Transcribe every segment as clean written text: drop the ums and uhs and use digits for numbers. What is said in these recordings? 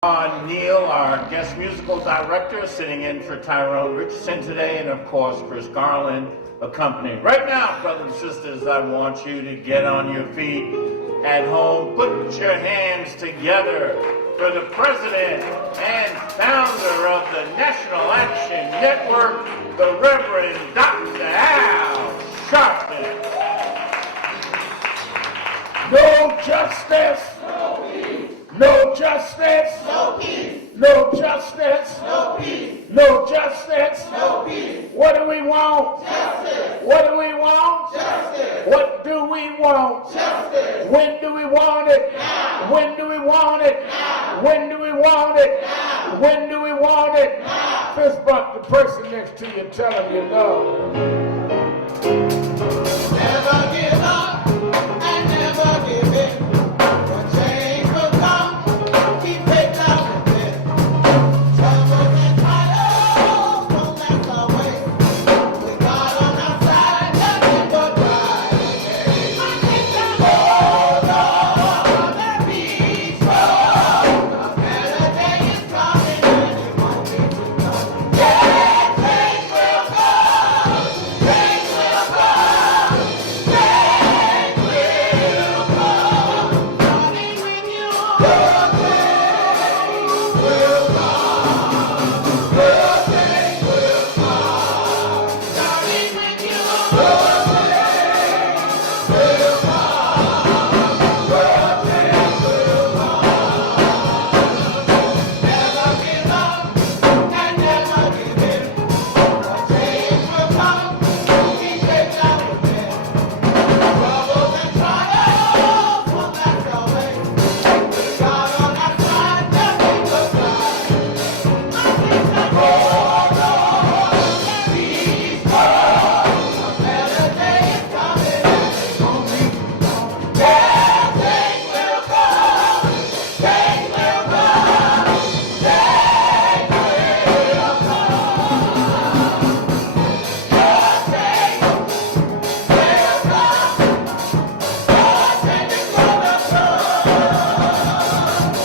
Neil, our guest musical director, sitting in for Tyrone Richardson today, and of course Chris Garland accompanying. Right now, brothers and sisters, I want you to get on your feet at home. Put your hands together for the president and founder of the National Action Network, the Reverend Dr. Al Sharpton. No justice. No justice. No peace. No justice. No peace. No justice. No peace. What do we want? Justice. What do we want? Justice. What do we want? Justice. When do we want it? Now. When do we want it? Now. When do we want it? Now. When do we want it? Now. Fist bump the person next to you, tell him you love them. Never give up and never give in. When change will come, keep it out with it. Trouble and trials won't last always. With God on our side, nothing but pride. Hold on and be strong. A better day is coming and it won't be too long. Yeah, change will come. Change will come. Change will come. Starting with you. Your change will come. Your change will come. Starting with you. Your change will come. Your change will come. Never give up and never give in. Your change will come. Keep it down with it. Troubles and trials won't last always. With God on our side, nothing but pride. Hold on and be strong. A better day is coming and it won't be too long. Yeah, change will come. Change will come. Change will come. Your change will come. Your change is gonna come. Your change will come. Your change is gonna come. Your change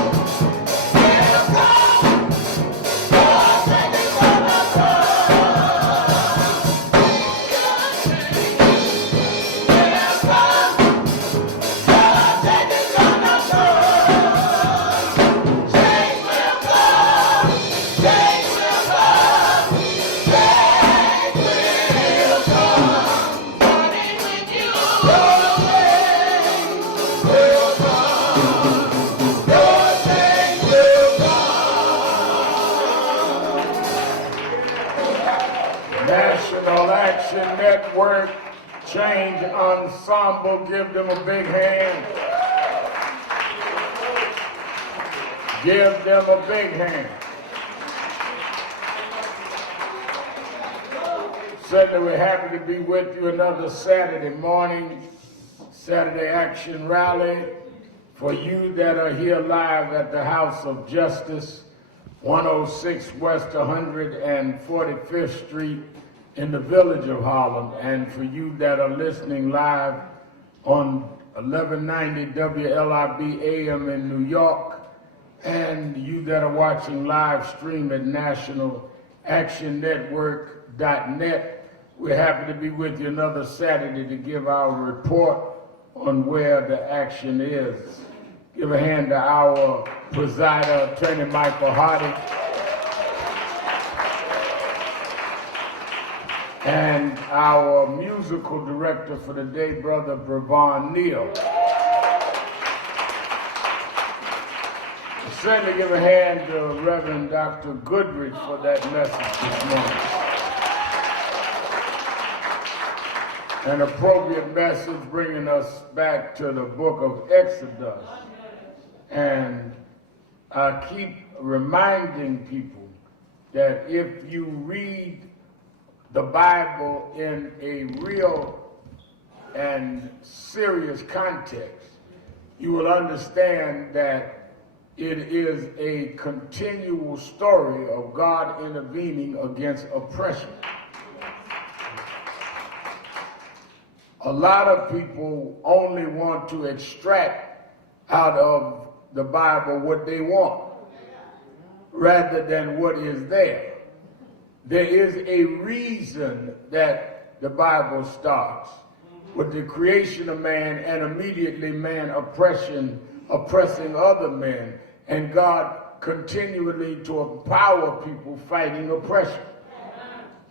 will come. Your change is gonna come. Change will come. Change will come. Change will come. Starting with you. Your change will come. Your change will come. National Action Network Change Ensemble, give them a big hand. Give them a big hand. Certainly we're happy to be with you another Saturday morning, Saturday Action Rally. For you that are here live at the House of Justice, 106 West 145th Street in the village of Harlem, and for you that are listening live on 1190 WLIB AM in New York, and you that are watching live stream at nationalactionnetwork.net, we're happy to be with you another Saturday to give our report on where the action is. Give a hand to our presider, Attorney Michael Hardy, and our musical director for the day, Brother Brevon Neal. Certainly give a hand to Reverend Dr. Goodrich for that message this morning. An appropriate message bringing us back to the book of Exodus. And I keep reminding people that if you read the Bible in a real and serious context, you will understand that it is a continual story of God intervening against oppression. A lot of people only want to extract out of the Bible what they want rather than what is there. There is a reason that the Bible starts with the creation of man and immediately man oppressing other men, and God continually to empower people fighting oppression.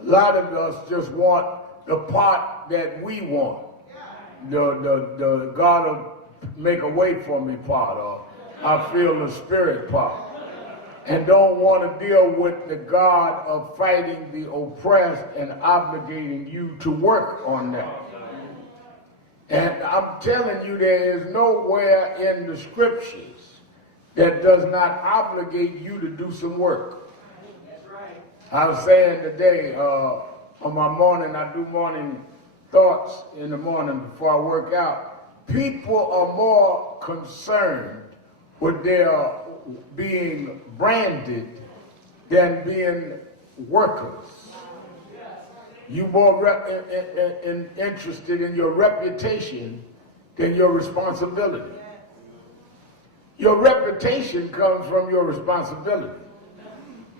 A lot of us just want the part that we want. The God will make a way for me part, or I feel the spirit part. And don't want to deal with the God of fighting the oppressed and obligating you to work on that. And I'm telling you, there is nowhere in the scriptures that does not obligate you to do some work. That's right. I was saying today, on my morning, I do morning thoughts in the morning before I work out. People are more concerned with their being branded than being workers. You more interested in your reputation than your responsibility. Your reputation comes from your responsibility.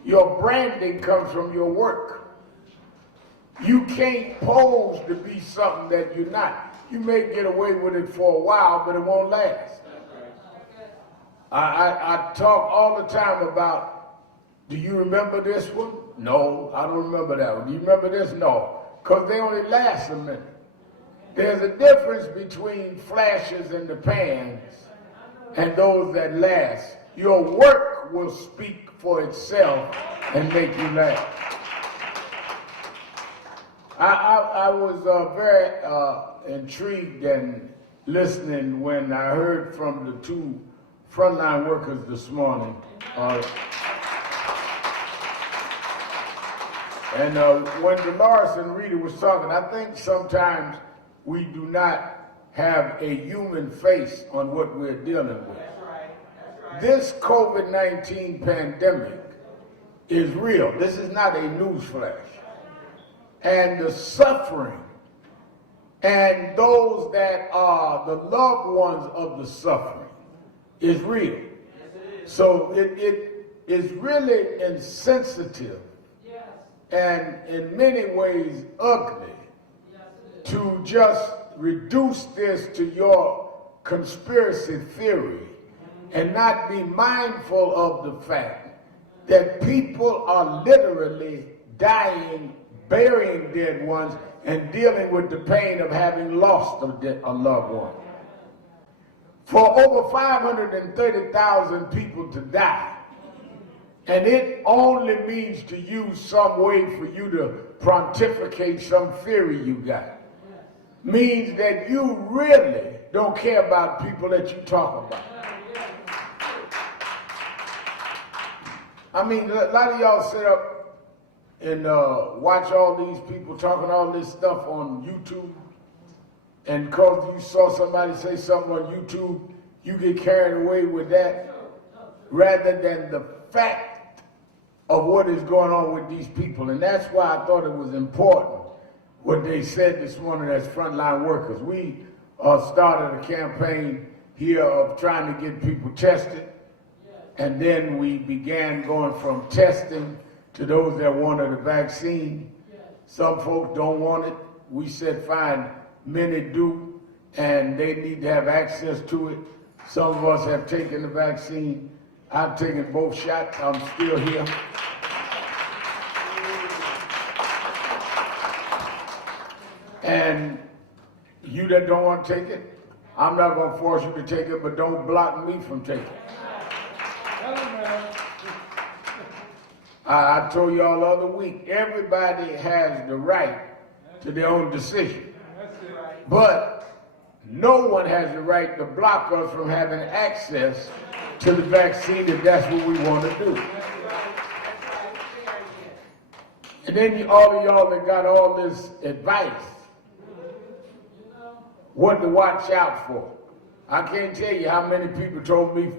Your branding comes from your work. You can't pose to be something that you're not. You may get away with it for a while, but it won't last. I talk all the time about, do you remember this one? No, I don't remember that one. Do you remember this? No, because they only last a minute. There's a difference between flashes in the pans and those that last. Your work will speak for itself and make you laugh. I was very intrigued and listening when I heard from the two frontline workers this morning. And when Dolores and Rita was talking, I think sometimes we do not have a human face on what we're dealing with. That's right. That's right. This COVID-19 pandemic is real. This is not a news flash. And the suffering and those that are the loved ones of the suffering is real. Yes, it is. So it is really insensitive, yes, and in many ways ugly, yes, to just reduce this to your conspiracy theory and not be mindful of the fact that people are literally dying, burying dead ones, and dealing with the pain of having lost a loved one. For over 530,000 people to die, and it only means to use some way for you to pontificate some theory you got, means that you really don't care about people that you talk about. I mean, a lot of y'all sit up and watch all these people talking all this stuff on YouTube, and because you saw somebody say something on YouTube, you get carried away with that rather than the fact of what is going on with these people. And that's why I thought it was important what they said this morning as frontline workers. We started a campaign here of trying to get people tested, and then we began going from testing to those that wanted a vaccine. Some folks don't want it. We said fine, many do, and they need to have access to it. Some of us have taken the vaccine. I've taken both shots. I'm still here. And you that don't want to take it, I'm not going to force you to take it, but don't block me from taking it. I told y'all the other week, everybody has the right to their own decision. But no one has the right to block us from having access to the vaccine if that's what we want to do. And then all of y'all that got all this advice, what to watch out for. I can't tell you how many people told me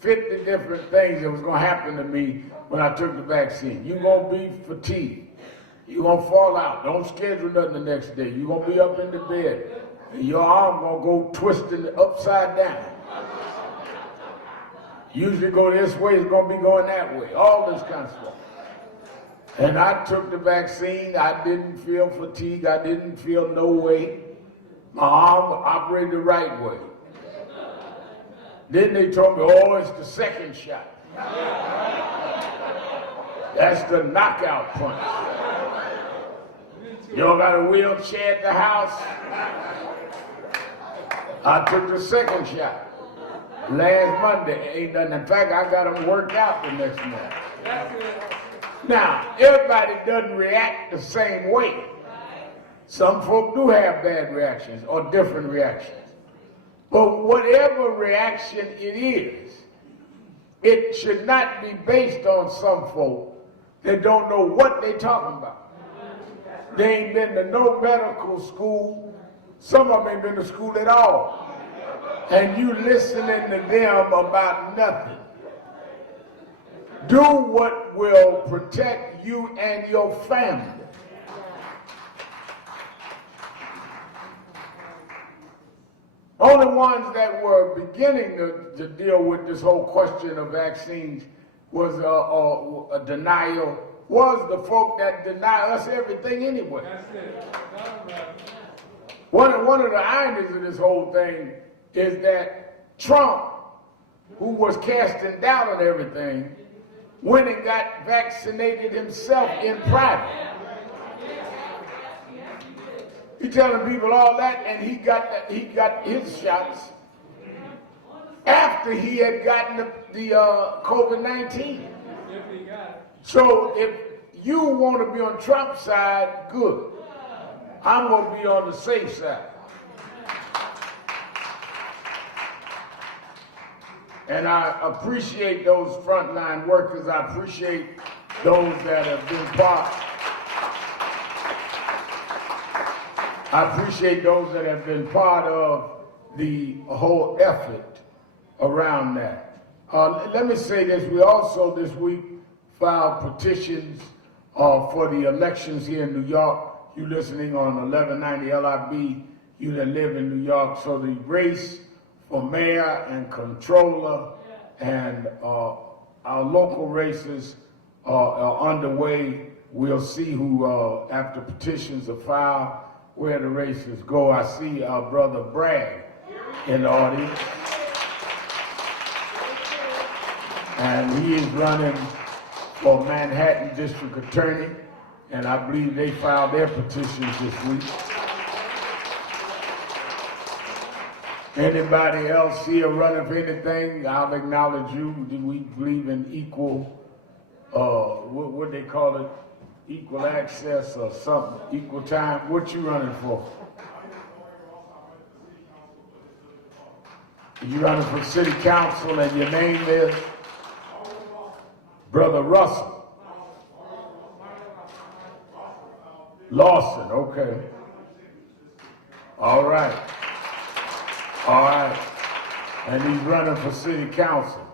50 different things that was going to happen to me when I took the vaccine. You're going to be fatigued. You're going to fall out. Don't schedule nothing the next day. You're going to be up in the bed. And your arm going to go twisting upside down. Usually go this way, it's going to be going that way. All this kind of stuff. And I took the vaccine. I didn't feel fatigue. I didn't feel no way. My arm operated the right way. Then they told me, oh, it's the second shot. That's the knockout punch. Y'all got a wheelchair at the house? I took the second shot last Monday. Ain't nothing. In fact, I got them worked out the next morning. Now, everybody doesn't react the same way. Some folk do have bad reactions or different reactions. But whatever reaction it is, it should not be based on some folk that don't know what they're talking about. They ain't been to no medical school. Some of them ain't been to school at all. And you listening to them about nothing. Do what will protect you and your family. Only ones that were beginning to deal with this whole question of vaccines was a denial, was the folk that deny us everything anyway. That's it. One of the ironies of this whole thing is that Trump, who was casting doubt on everything, went and got vaccinated himself in private. He telling people all that, and he got his shots after he had gotten the COVID-19. So if you want to be on Trump's side, good. I'm going to be on the safe side. And I appreciate those frontline workers. I appreciate those that have been part. I appreciate those that have been part of the whole effort around that. Let me say this. We also this week filed petitions for the elections here in New York. You listening on 1190 LIB, you that live in New York. So the race for mayor and controller and our local races are underway. We'll see who, after petitions are filed, where the races go. I see our brother Bragg in the audience. And he is running for Manhattan District Attorney, and I believe they filed their petitions this week. Anybody else here running for anything, I'll acknowledge you. We believe in equal, what they call it, equal access or something, equal time. What you running for? You running for city council and your name is? Brother Russell. Lawson, okay. All right. All right. And he's running for city council.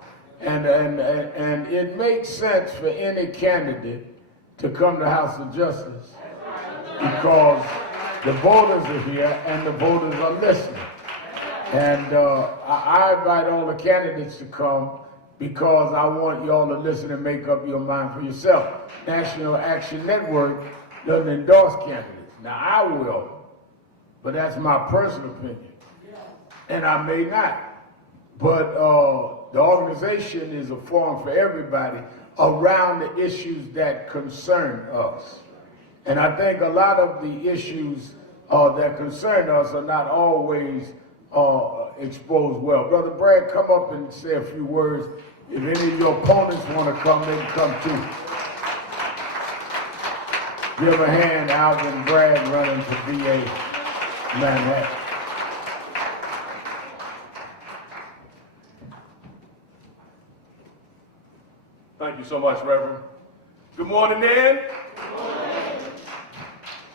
And it makes sense for any candidate to come to the House of Justice because the voters are here and the voters are listening. And I invite all the candidates to come because I want y'all to listen and make up your mind for yourself. National Action Network doesn't endorse candidates. Now I will, but that's my personal opinion. And I may not. But the organization is a forum for everybody around the issues that concern us. And I think a lot of the issues that concern us are not always exposed well. Brother Bragg, come up and say a few words. If any of your opponents want to come, they can come too. Give a hand, Alvin Bragg running for DA Manhattan. Thank you so much, Reverend. Good morning, Nan. Good morning.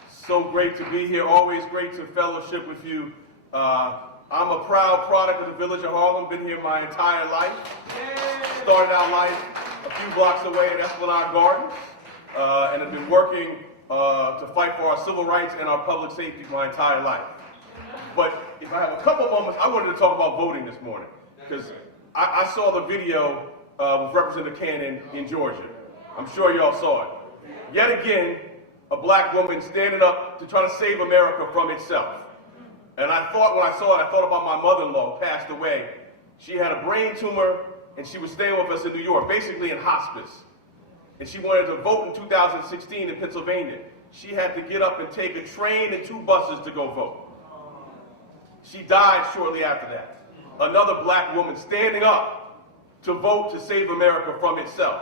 So great to be here. Always great to fellowship with you. I'm a proud product of the village of Harlem. Been here my entire life. Started out life a few blocks away at Esplanade Gardens, and have been working to fight for our civil rights and our public safety my entire life. But if I have a couple moments, I wanted to talk about voting this morning, because I saw the video with Representative Cannon in Georgia. I'm sure y'all saw it. Yet again, a black woman standing up to try to save America from itself. And I thought, when I saw it, I thought about my mother-in-law who passed away. She had a brain tumor, and she was staying with us in New York, basically in hospice. And she wanted to vote in 2016 in Pennsylvania. She had to get up and take a train and 2 buses to go vote. She died shortly after that. Another black woman standing up to vote to save America from itself.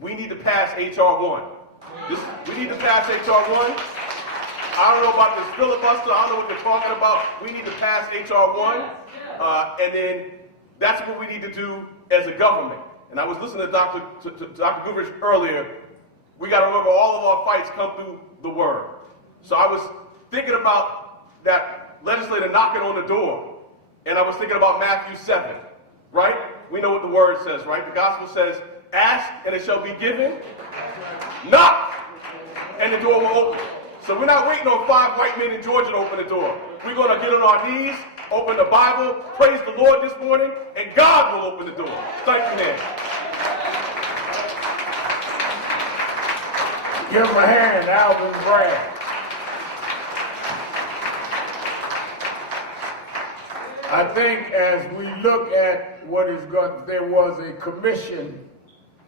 We need to pass H.R. 1. We need to pass H.R. 1. I don't know about this filibuster. I don't know what they're talking about. We need to pass H.R. 1. And then that's what we need to do as a government. And I was listening to Dr. Goodrich earlier. We got to remember all of our fights come through the word. So I was thinking about that legislator knocking on the door. And I was thinking about Matthew 7, right? We know what the word says, right? The gospel says, ask and it shall be given. Knock and the door will open. So we're not waiting on 5 white men in Georgia to open the door. We're going to get on our knees, open the Bible, praise the Lord this morning, and God will open the door. Thank you, man. Give him a hand, Alvin Bragg. I think as we look at what is going, there was a commission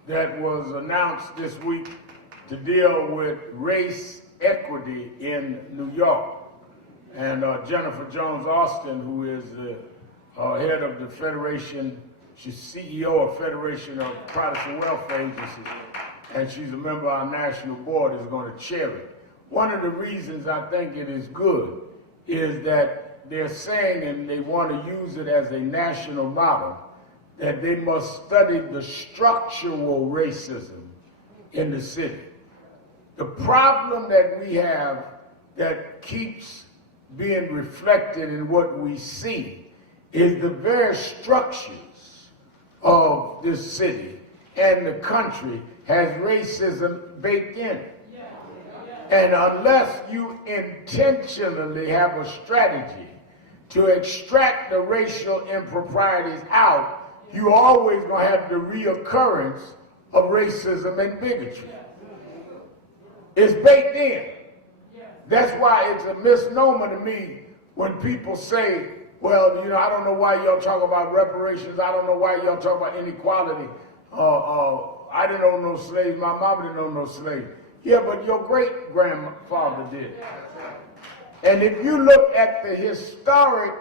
that was announced this week to deal with race equity in New York. And Jennifer Jones Austin, who is the head of the Federation, she's CEO of Federation of Protestant Welfare Agencies, and she's a member of our national board, is going to chair it. One of the reasons I think it is good is that they're saying, and they want to use it as a national model, that they must study the structural racism in the city. The problem that we have that keeps being reflected in what we see is the very structures of this city and the country has racism baked in. And unless you intentionally have a strategy to extract the racial improprieties out, you always going to have the reoccurrence of racism and bigotry. It's baked in. That's why it's a misnomer to me when people say, well, you know, I don't know why y'all talk about reparations. I don't know why y'all talk about inequality. I didn't own no slaves. My mama didn't own no slaves. Yeah, but your great-grandfather did. And if you look at the historic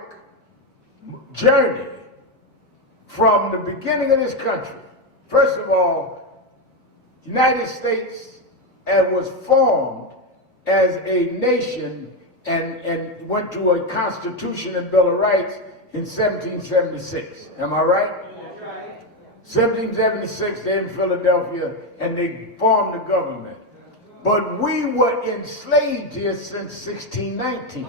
journey from the beginning of this country, first of all, the United States was formed as a nation and went through a Constitution and Bill of Rights in 1776. Am I right? 1776, they're in Philadelphia, and they formed the government. But we were enslaved here since 1619. A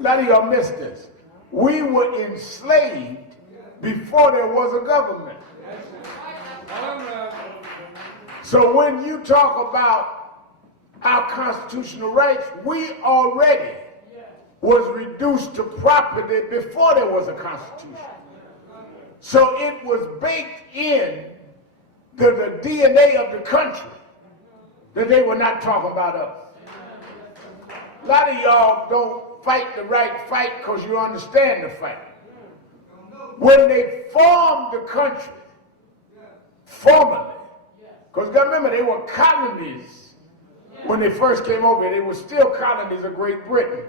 lot of y'all missed this. We were enslaved before there was a government. So when you talk about our constitutional rights, we already was reduced to property before there was a constitution. So it was baked in the DNA of the country that they were not talking about us. A lot of y'all don't fight the right fight because you understand the fight. When they formed the country, formally, because remember, they were colonies when they first came over here. They were still colonies of Great Britain.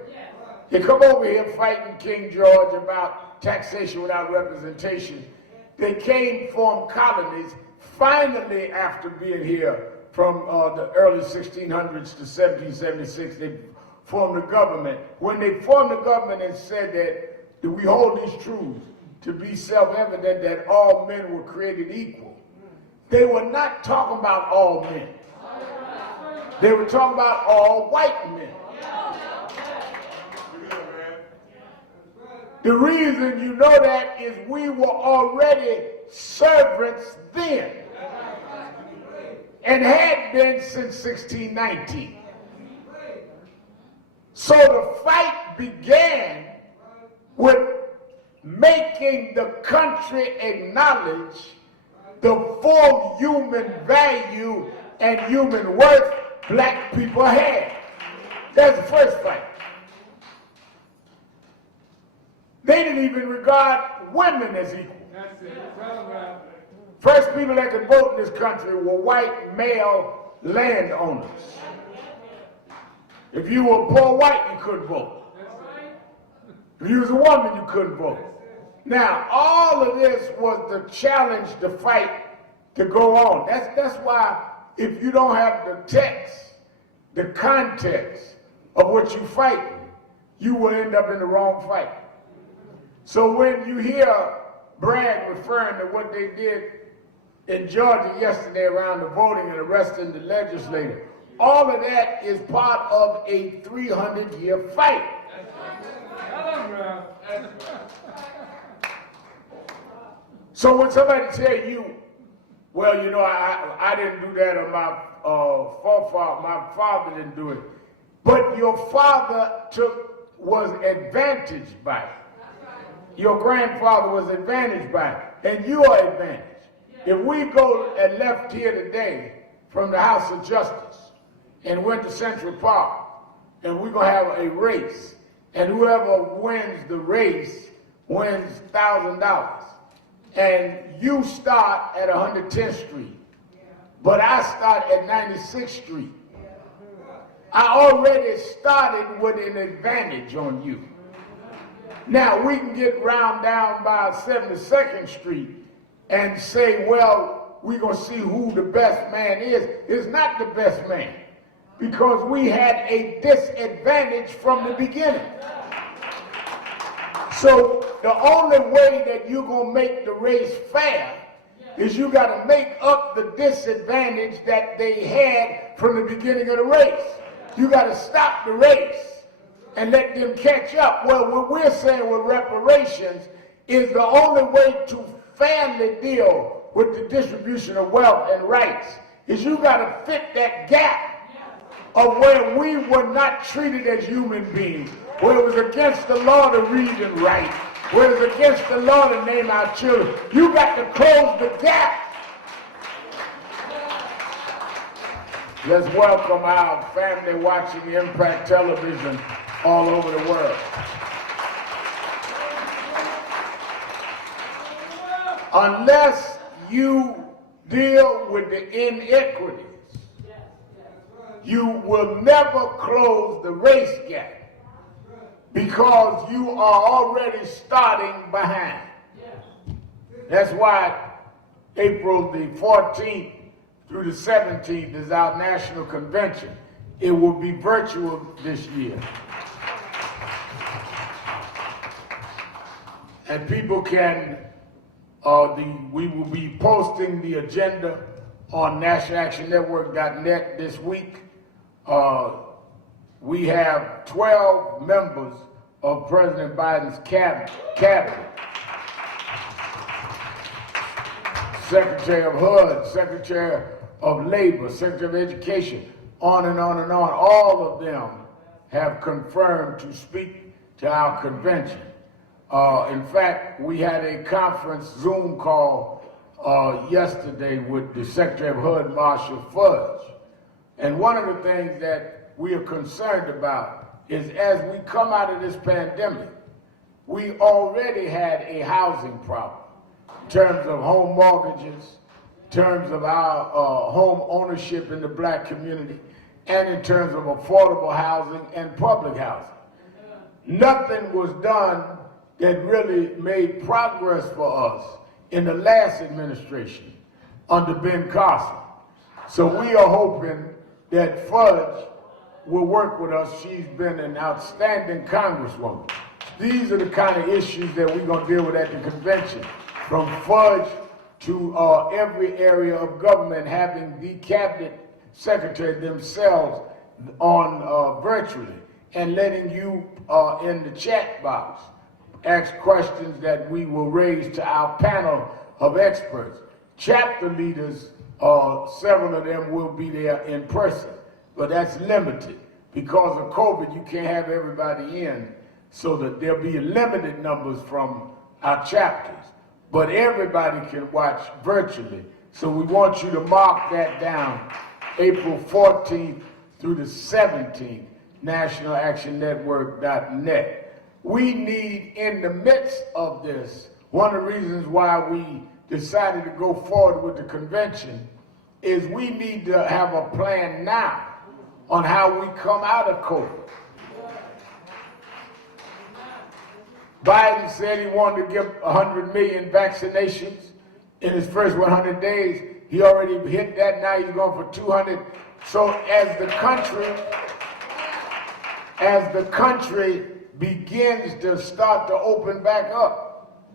They come over here fighting King George about taxation without representation. They came, formed colonies. Finally, after being here from the early 1600s to 1776, they formed a government. When they formed the government and said that we hold these truths to be self-evident that all men were created equal, they were not talking about all men. They were talking about all white men. The reason you know that is we were already servants then and had been since 1619. So the fight began with making the country acknowledge the full human value and human worth black people had. That's the first fight. They didn't even regard women as equal. First people that could vote in this country were white male landowners. If you were poor white, you couldn't vote. If you was a woman, you couldn't vote. Now, all of this was the challenge, the fight to go on. That's why if you don't have the text, the context of what you fight, you will end up in the wrong fight. So when you hear Bragg referring to what they did in Georgia yesterday around the voting and arresting the legislator, all of that is part of a 300-year fight. So when somebody tell you, well, you know, I didn't do that, or my forefather, my father didn't do it, but your father was advantaged by it. Your grandfather was advantaged by it, and you are advantaged. If we go and left here today from the House of Justice and went to Central Park, and we're going to have a race, and whoever wins the race wins $1,000. And you start at 110th Street, but I start at 96th Street. I already started with an advantage on you. Now we can get round down by 72nd Street and say, well, we're going to see who the best man is. It's not the best man, because we had a disadvantage from the beginning. So the only way that you're going to make the race fair is you got to make up the disadvantage that they had from the beginning of the race. You got to stop the race and let them catch up. Well, what we're saying with reparations is the only way to fairly deal with the distribution of wealth and rights is you got to fit that gap of where we were not treated as human beings, where it was against the law to read and write, where it was against the law to name our children. You got to close the gap. Let's welcome our family watching Impact Television all over the world. Unless you deal with the inequities, you will never close the race gap, because you are already starting behind. That's why April the 14th through the 17th is our national convention. It will be virtual this year. And people can, we will be posting the agenda on nationalactionnetwork.net this week. We have 12 members of President Biden's cabinet. Secretary of HUD, Secretary of Labor, Secretary of Education, on and on and on. All of them have confirmed to speak to our convention. In fact, we had a conference Zoom call yesterday with the Secretary of HUD, Marshall Fudge. And one of the things that we are concerned about is as we come out of this pandemic, we already had a housing problem in terms of home mortgages, in terms of our home ownership in the black community, and in terms of affordable housing and public housing. Nothing was done that really made progress for us in the last administration under Ben Carson. So we are hoping that Fudge will work with us. She's been an outstanding congresswoman. These are the kind of issues that we're going to deal with at the convention, from Fudge to every area of government having the cabinet secretary themselves on virtually, and letting you in the chat box ask questions that we will raise to our panel of experts. Chapter leaders, several of them will be there in person, but that's limited. Because of COVID, you can't have everybody in, so that there'll be limited numbers from our chapters, but everybody can watch virtually. So we want you to mark that down, April 14th through the 17th, nationalactionnetwork.net. We need, in the midst of this, one of the reasons why we decided to go forward with the convention is we need to have a plan now on how we come out of COVID. Biden said he wanted to give 100 million vaccinations in his first 100 days. He already hit that. Now he's going for 200. So as the country begins to start to open back up,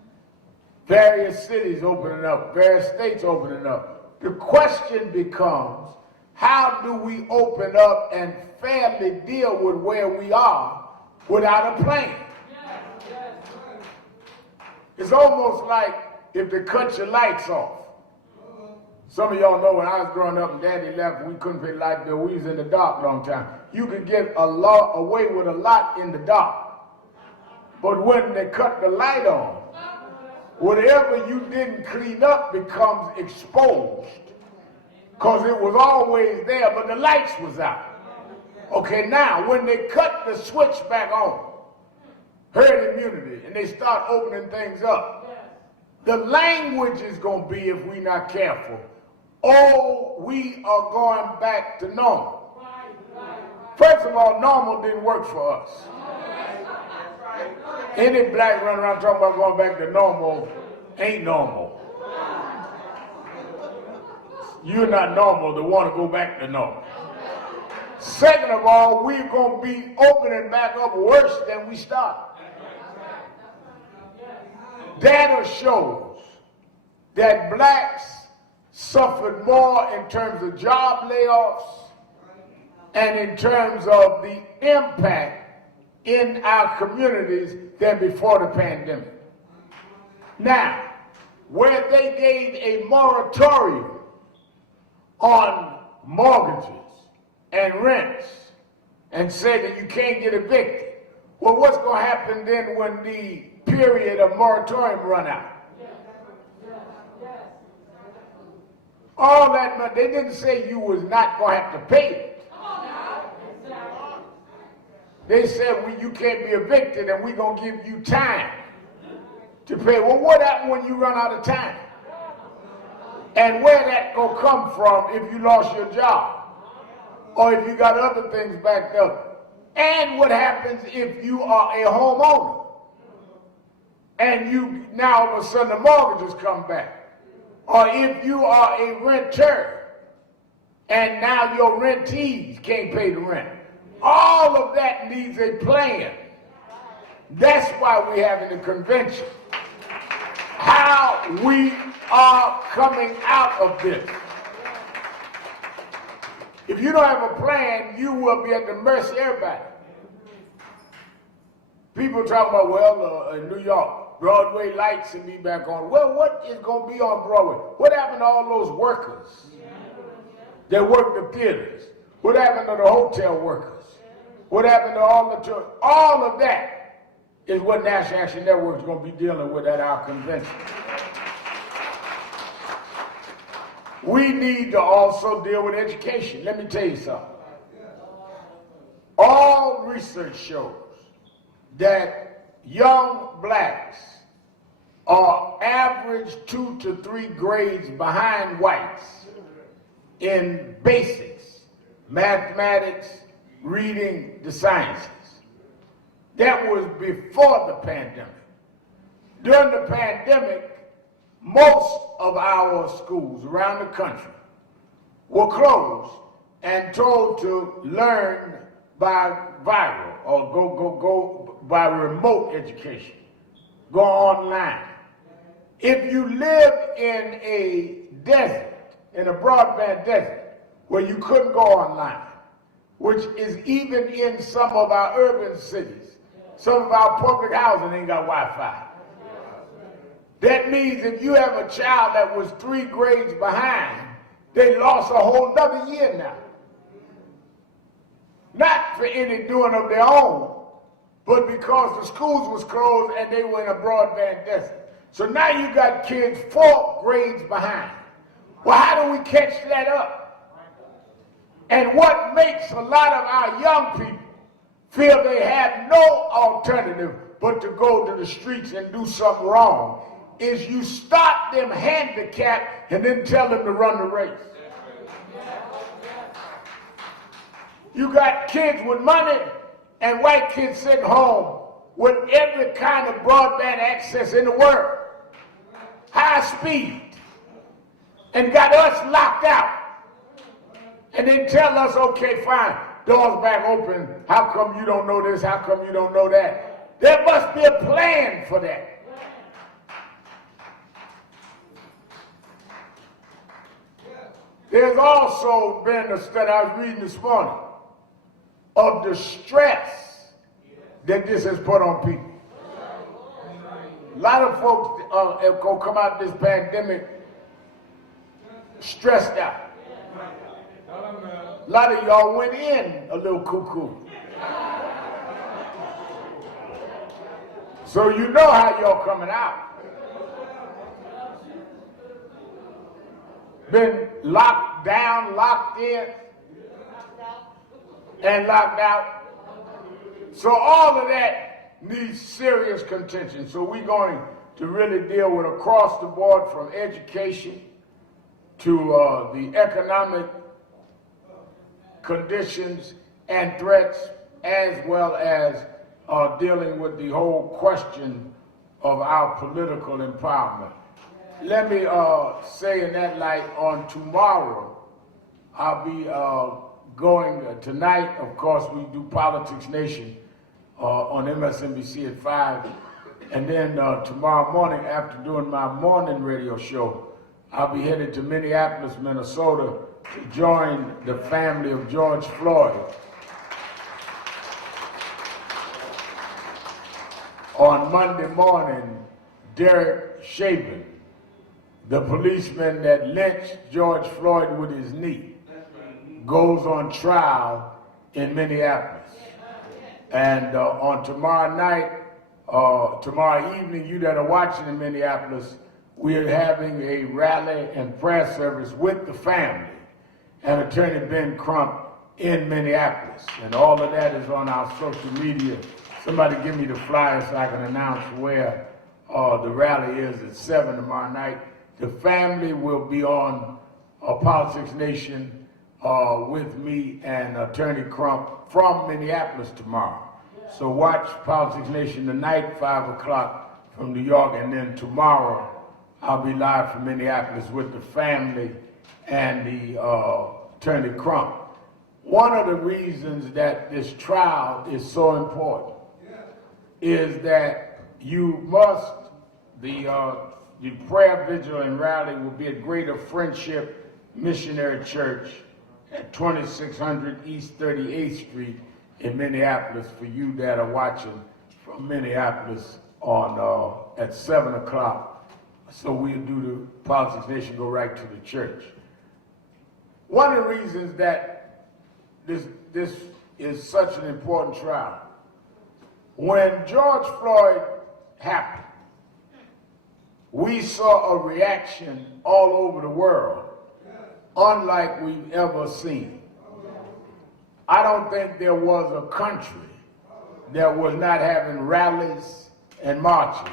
various cities opening up, various states opening up, the question becomes, how do we open up and fairly deal with where we are without a plan? It's almost like if they cut your lights off. Some of y'all know when I was growing up and Daddy left, we couldn't pay light bill. We was in the dark a long time. You could get away with a lot in the dark. But when they cut the light on, whatever you didn't clean up becomes exposed. Because it was always there, but the lights was out. Okay, now, when they cut the switch back on, herd immunity, and they start opening things up, the language is going to be, if we're not careful, oh, we are going back to normal. First of all, normal didn't work for us. Any black running around talking about going back to normal ain't normal. You're not normal to want to go back to normal. Second of all, we're going to be opening back up worse than we started. Data shows that blacks suffered more in terms of job layoffs and in terms of the impact in our communities than before the pandemic. Now, where they gave a moratorium on mortgages and rents and said that you can't get evicted, well, what's going to happen then when the period of moratorium run out? All that money, they didn't say you was not going to have to pay it. They said, well, you can't be evicted and we're going to give you time to pay. Well, what happened when you run out of time? And where that going to come from if you lost your job? Or if you got other things backed up? And what happens if you are a homeowner? And you now all of a sudden the mortgages come back? Or if you are a renter and now your rentees can't pay the rent? All of that needs a plan. That's why we're having a convention. How we are coming out of this. If you don't have a plan, you will be at the mercy of everybody. People talk about, well, in New York, Broadway lights will be back on. Well, what is going to be on Broadway? What happened to all those workers that work the theaters? What happened to the hotel workers? What happened to all the church? All of that is what National Action Network is going to be dealing with at our convention. We need to also deal with education. Let me tell you something. All research shows that young blacks are average 2 to 3 grades behind whites in basics, mathematics, reading, the sciences. That was before the pandemic. During the pandemic, most of our schools around the country were closed and told to learn by viral or go by remote education, go online. If you lived in a desert, in a broadband desert, where you couldn't go online, which is even in some of our urban cities, some of our public housing ain't got Wi-Fi. That means if you have a child that was 3 grades behind, they lost a whole nother year now. Not for any doing of their own, but because the schools was closed and they were in a broadband deficit. So now you got kids 4 grades behind. Well, how do we catch that up? And what makes a lot of our young people feel they have no alternative but to go to the streets and do something wrong is you stop them handicapped and then tell them to run the race. You got kids with money and white kids sitting home with every kind of broadband access in the world, high speed, and got us locked out. And then tell us, okay, fine, doors back open. How come you don't know this? How come you don't know that? There must be a plan for that. There's also been a study I was reading this morning of the stress that this has put on people. A lot of folks are going to come out of this pandemic stressed out. A lot of y'all went in a little cuckoo. So you know how y'all coming out. Been locked down, locked in, and locked out. So all of that needs serious contention. So we're going to really deal with across the board from education to the economic conditions and threats, as well as dealing with the whole question of our political empowerment. Let me say in that light, on tomorrow, I'll be going tonight, of course, we do Politics Nation on MSNBC at 5, and then tomorrow morning, after doing my morning radio show, I'll be headed to Minneapolis, Minnesota, to join the family of George Floyd on Monday morning. Derek Chauvin, the policeman that lynched George Floyd with his knee, goes on trial in Minneapolis. And on tomorrow night, tomorrow evening, you that are watching in Minneapolis, we're having a rally and prayer service with the family and Attorney Ben Crump in Minneapolis. And all of that is on our social media. Somebody give me the flyer so I can announce where the rally is at 7 tomorrow night. The family will be on Politics Nation with me and Attorney Crump from Minneapolis tomorrow. So watch Politics Nation tonight, 5 o'clock from New York, and then tomorrow I'll be live from Minneapolis with the family and the Attorney Crump. One of the reasons that this trial is so important is that you must, the prayer vigil and rally will be at Greater Friendship Missionary Church at 2600 East 38th Street in Minneapolis for you that are watching from Minneapolis on at 7 o'clock. So we'll do the Politics Nation, go right to the church. One of the reasons that this is such an important trial, when George Floyd happened, we saw a reaction all over the world, unlike we've ever seen. I don't think there was a country that was not having rallies and marches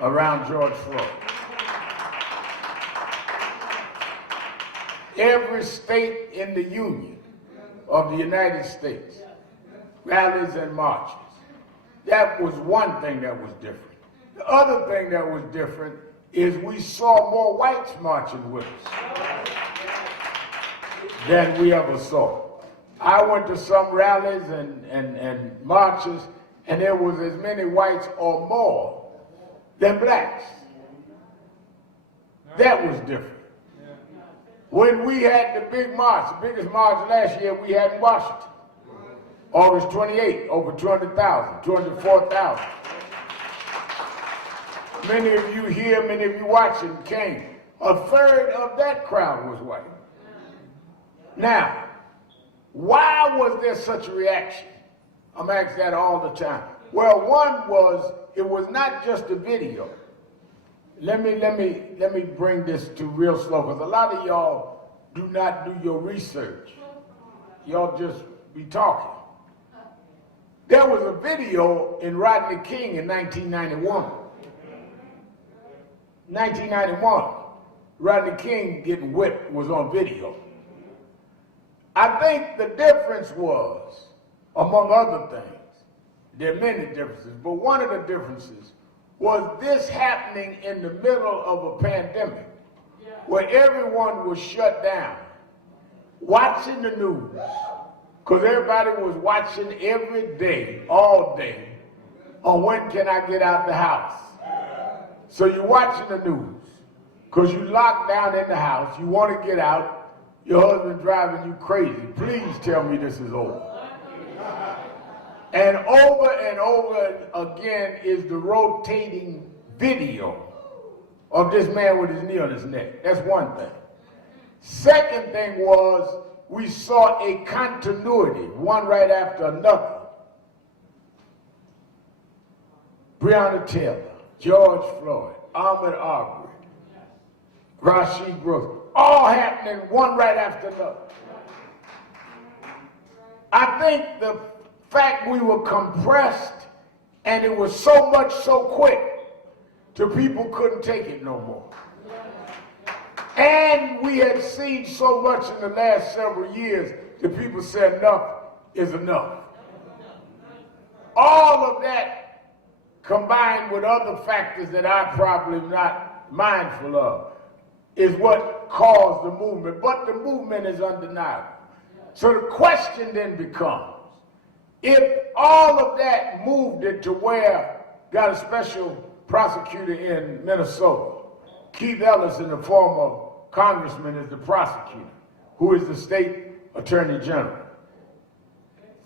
around George Floyd. Every state in the Union of the United States, rallies and marches. That was one thing that was different. The other thing that was different is we saw more whites marching with us than we ever saw. I went to some rallies and marches, and there was as many whites or more than blacks. That was different. When we had the big march, the biggest march last year we had in Washington, August 28, over 200,000, 204,000. Many of you here, many of you watching came. A third of that crowd was white. Now, why was there such a reaction? I'm asked that all the time. Well, one was, it was not just a video. Let me bring this to real slow, because a lot of y'all do not do your research. Y'all just be talking. There was a video in Rodney King in 1991. 1991, Rodney King getting whipped was on video. I think the difference was, among other things, there are many differences, but one of the differences was this happening in the middle of a pandemic where everyone was shut down, watching the news, because everybody was watching every day, all day, on when can I get out the house. So you're watching the news, because you locked down in the house, you want to get out, your husband driving you crazy. Please tell me this is over. And over again is the rotating video of this man with his knee on his neck. That's one thing. Second thing was, we saw a continuity, one right after another. Breonna Taylor, George Floyd, Ahmaud Arbery, Rashid Brooks, all happening one right after another. I think the fact we were compressed and it was so much so quick till people couldn't take it no more. And we had seen so much in the last several years that people said enough is enough. All of that combined with other factors that I'm probably not mindful of is what caused the movement. But the movement is undeniable. So the question then becomes, if all of that moved it to where got a special prosecutor in Minnesota, Keith Ellison, the former congressman, is the prosecutor, who is the state attorney general.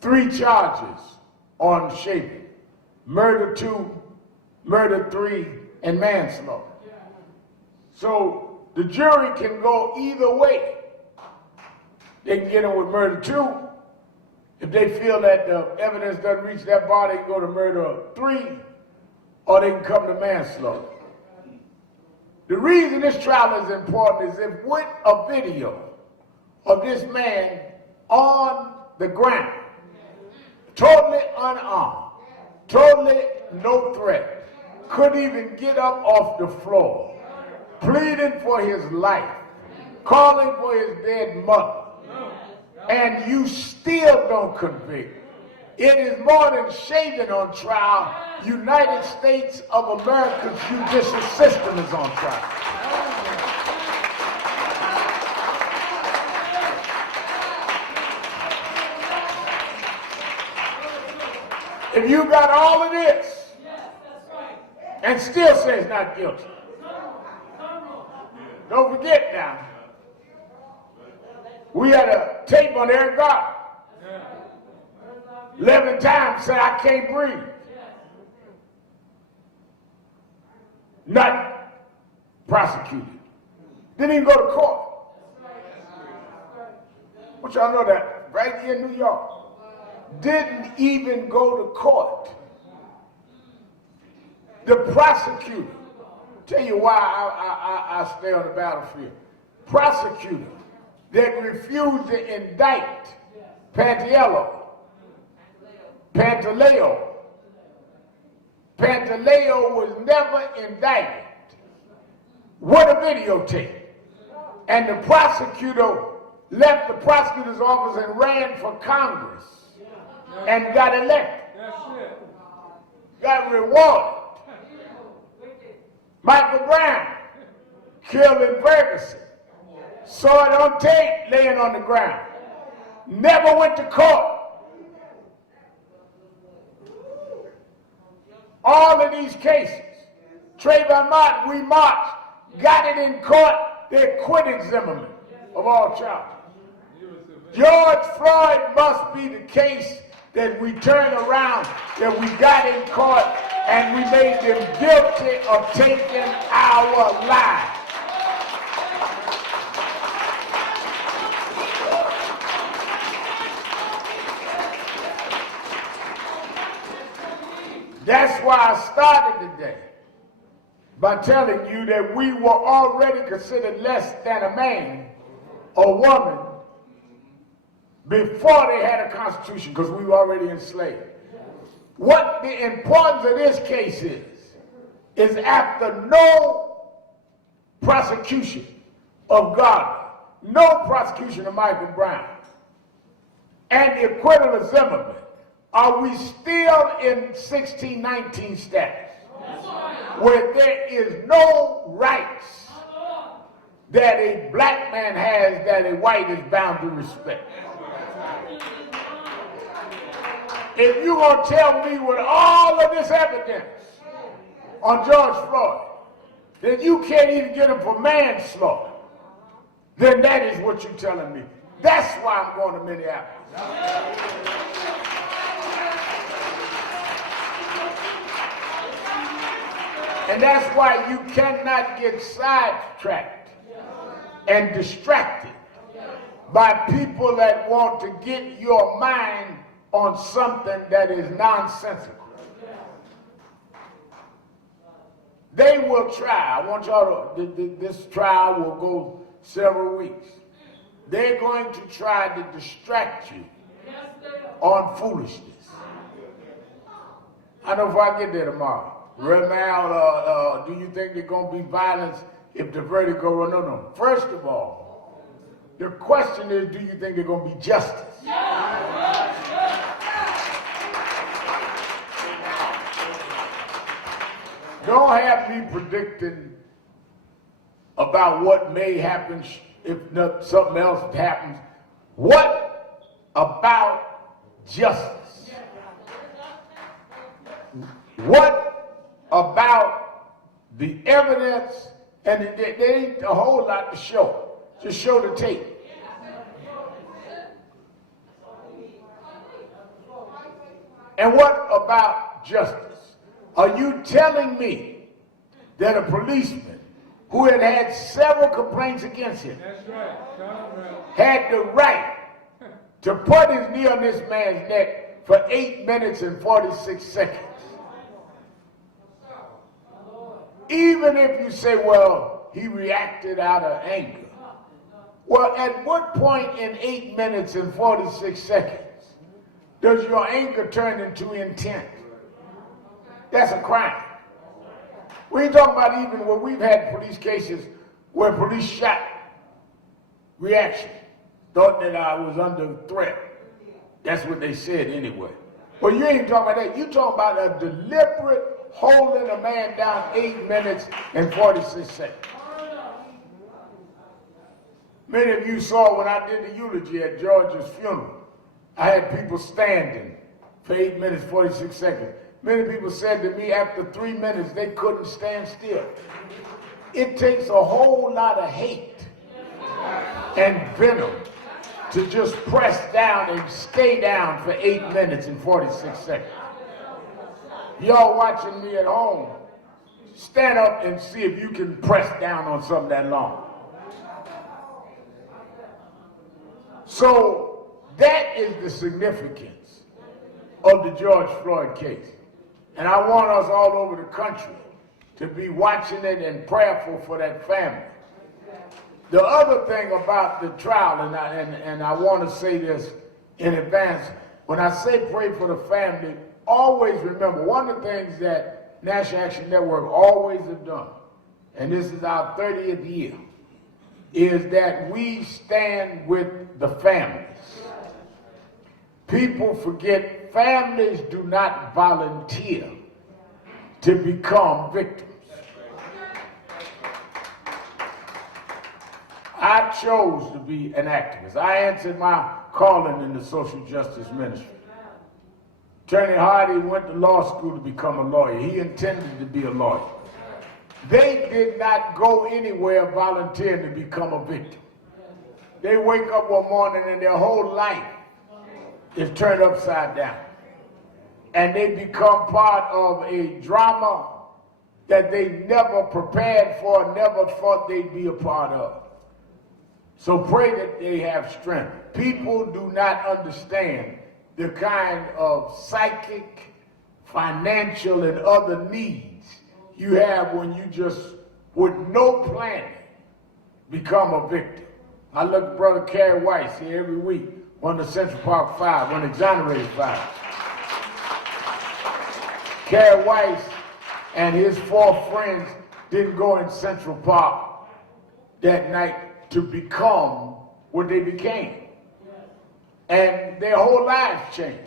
3 charges on Chapin: murder 2, murder 3, and manslaughter. So the jury can go either way. They can get him with murder 2. If they feel that the evidence doesn't reach that bar, they can go to murder 3, or they can come to manslaughter. The reason this trial is important is if with a video of this man on the ground, totally unarmed, totally no threat, couldn't even get up off the floor, pleading for his life, calling for his dead mother, and you still don't convict. It is more than shaving on trial. United States of America's judicial system is on trial. If you got all of this and still says not guilty, don't forget now, we had a tape on Eric Garner. 11 times said, I can't breathe. Not prosecuted. Didn't even go to court. Which y'all know that right here in New York. Didn't even go to court. The prosecutor, tell you why I stay on the battlefield. Prosecutor that refused to indict Pantaleo was never indicted with a videotape. And the prosecutor left the prosecutor's office and ran for Congress and got elected. Got rewarded. Michael Brown, killed in Ferguson. Saw it on tape laying on the ground. Never went to court. All of these cases, Trayvon Martin, we marched, got it in court, they acquitted Zimmerman of all charges. George Floyd must be the case that we turn around, that we got in court, and we made them guilty of taking our lives. why I started today by telling you that we were already considered less than a man or woman before they had a constitution, because we were already enslaved. What the importance of this case is after no prosecution of Gardner, no prosecution of Michael Brown, and the acquittal of Zimmerman, are we still in 1619 status, where there is no rights that a black man has that a white is bound to respect. If you're going to tell me with all of this evidence on George Floyd that you can't even get him for manslaughter, then that is what you're telling me. That's why I'm going to Minneapolis. And that's why you cannot get sidetracked and distracted by people that want to get your mind on something that is nonsensical. They will try. I want y'all to, this trial will go several weeks. They're going to try to distract you on foolishness. I know if I get there tomorrow. Remal, do you think there's going to be violence if the verdict goes? No. First of all, the question is, do you think there's going to be justice? Don't have me predicting about what may happen if something else happens. What about justice? What about the evidence? And there ain't a whole lot to show. Just show the tape. And what about justice? Are you telling me that a policeman who had had several complaints against him had the right to put his knee on this man's neck for 8 minutes and 46 seconds? Even if you say, well, he reacted out of anger. Well, at what point in 8 minutes and 46 seconds does your anger turn into intent? That's a crime. We ain't talking about even where we've had police cases where police shot reaction, thought that I was under threat. That's what they said anyway. But you ain't talking about that. You talking about a deliberate holding a man down 8 minutes and 46 seconds. Many of you saw when I did the eulogy at George's funeral, I had people standing for 8 minutes, 46 seconds. Many people said to me after 3 minutes they couldn't stand still. It takes a whole lot of hate and venom to just press down and stay down for 8 minutes and 46 seconds. Y'all watching me at home, stand up and see if you can press down on something that long. So that is the significance of the George Floyd case. And I want us all over the country to be watching it and prayerful for that family. The other thing about the trial, and I want to say this in advance, when I say pray for the family, always remember, one of the things that National Action Network always have done, and this is our 30th year, is that we stand with the families. People forget families do not volunteer to become victims. I chose to be an activist. I answered my calling in the social justice ministry. Attorney Hardy went to law school to become a lawyer. He intended to be a lawyer. They did not go anywhere volunteering to become a victim. They wake up one morning and their whole life is turned upside down. And they become part of a drama that they never prepared for, never thought they'd be a part of. So pray that they have strength. People do not understand the kind of psychic, financial and other needs you have when you just, with no planning, become a victim. I look at Brother Kerry Weiss here every week, one of the Central Park Five, one of the exonerated five. Kerry Weiss and his 4 friends didn't go in Central Park that night to become what they became. And their whole lives changed.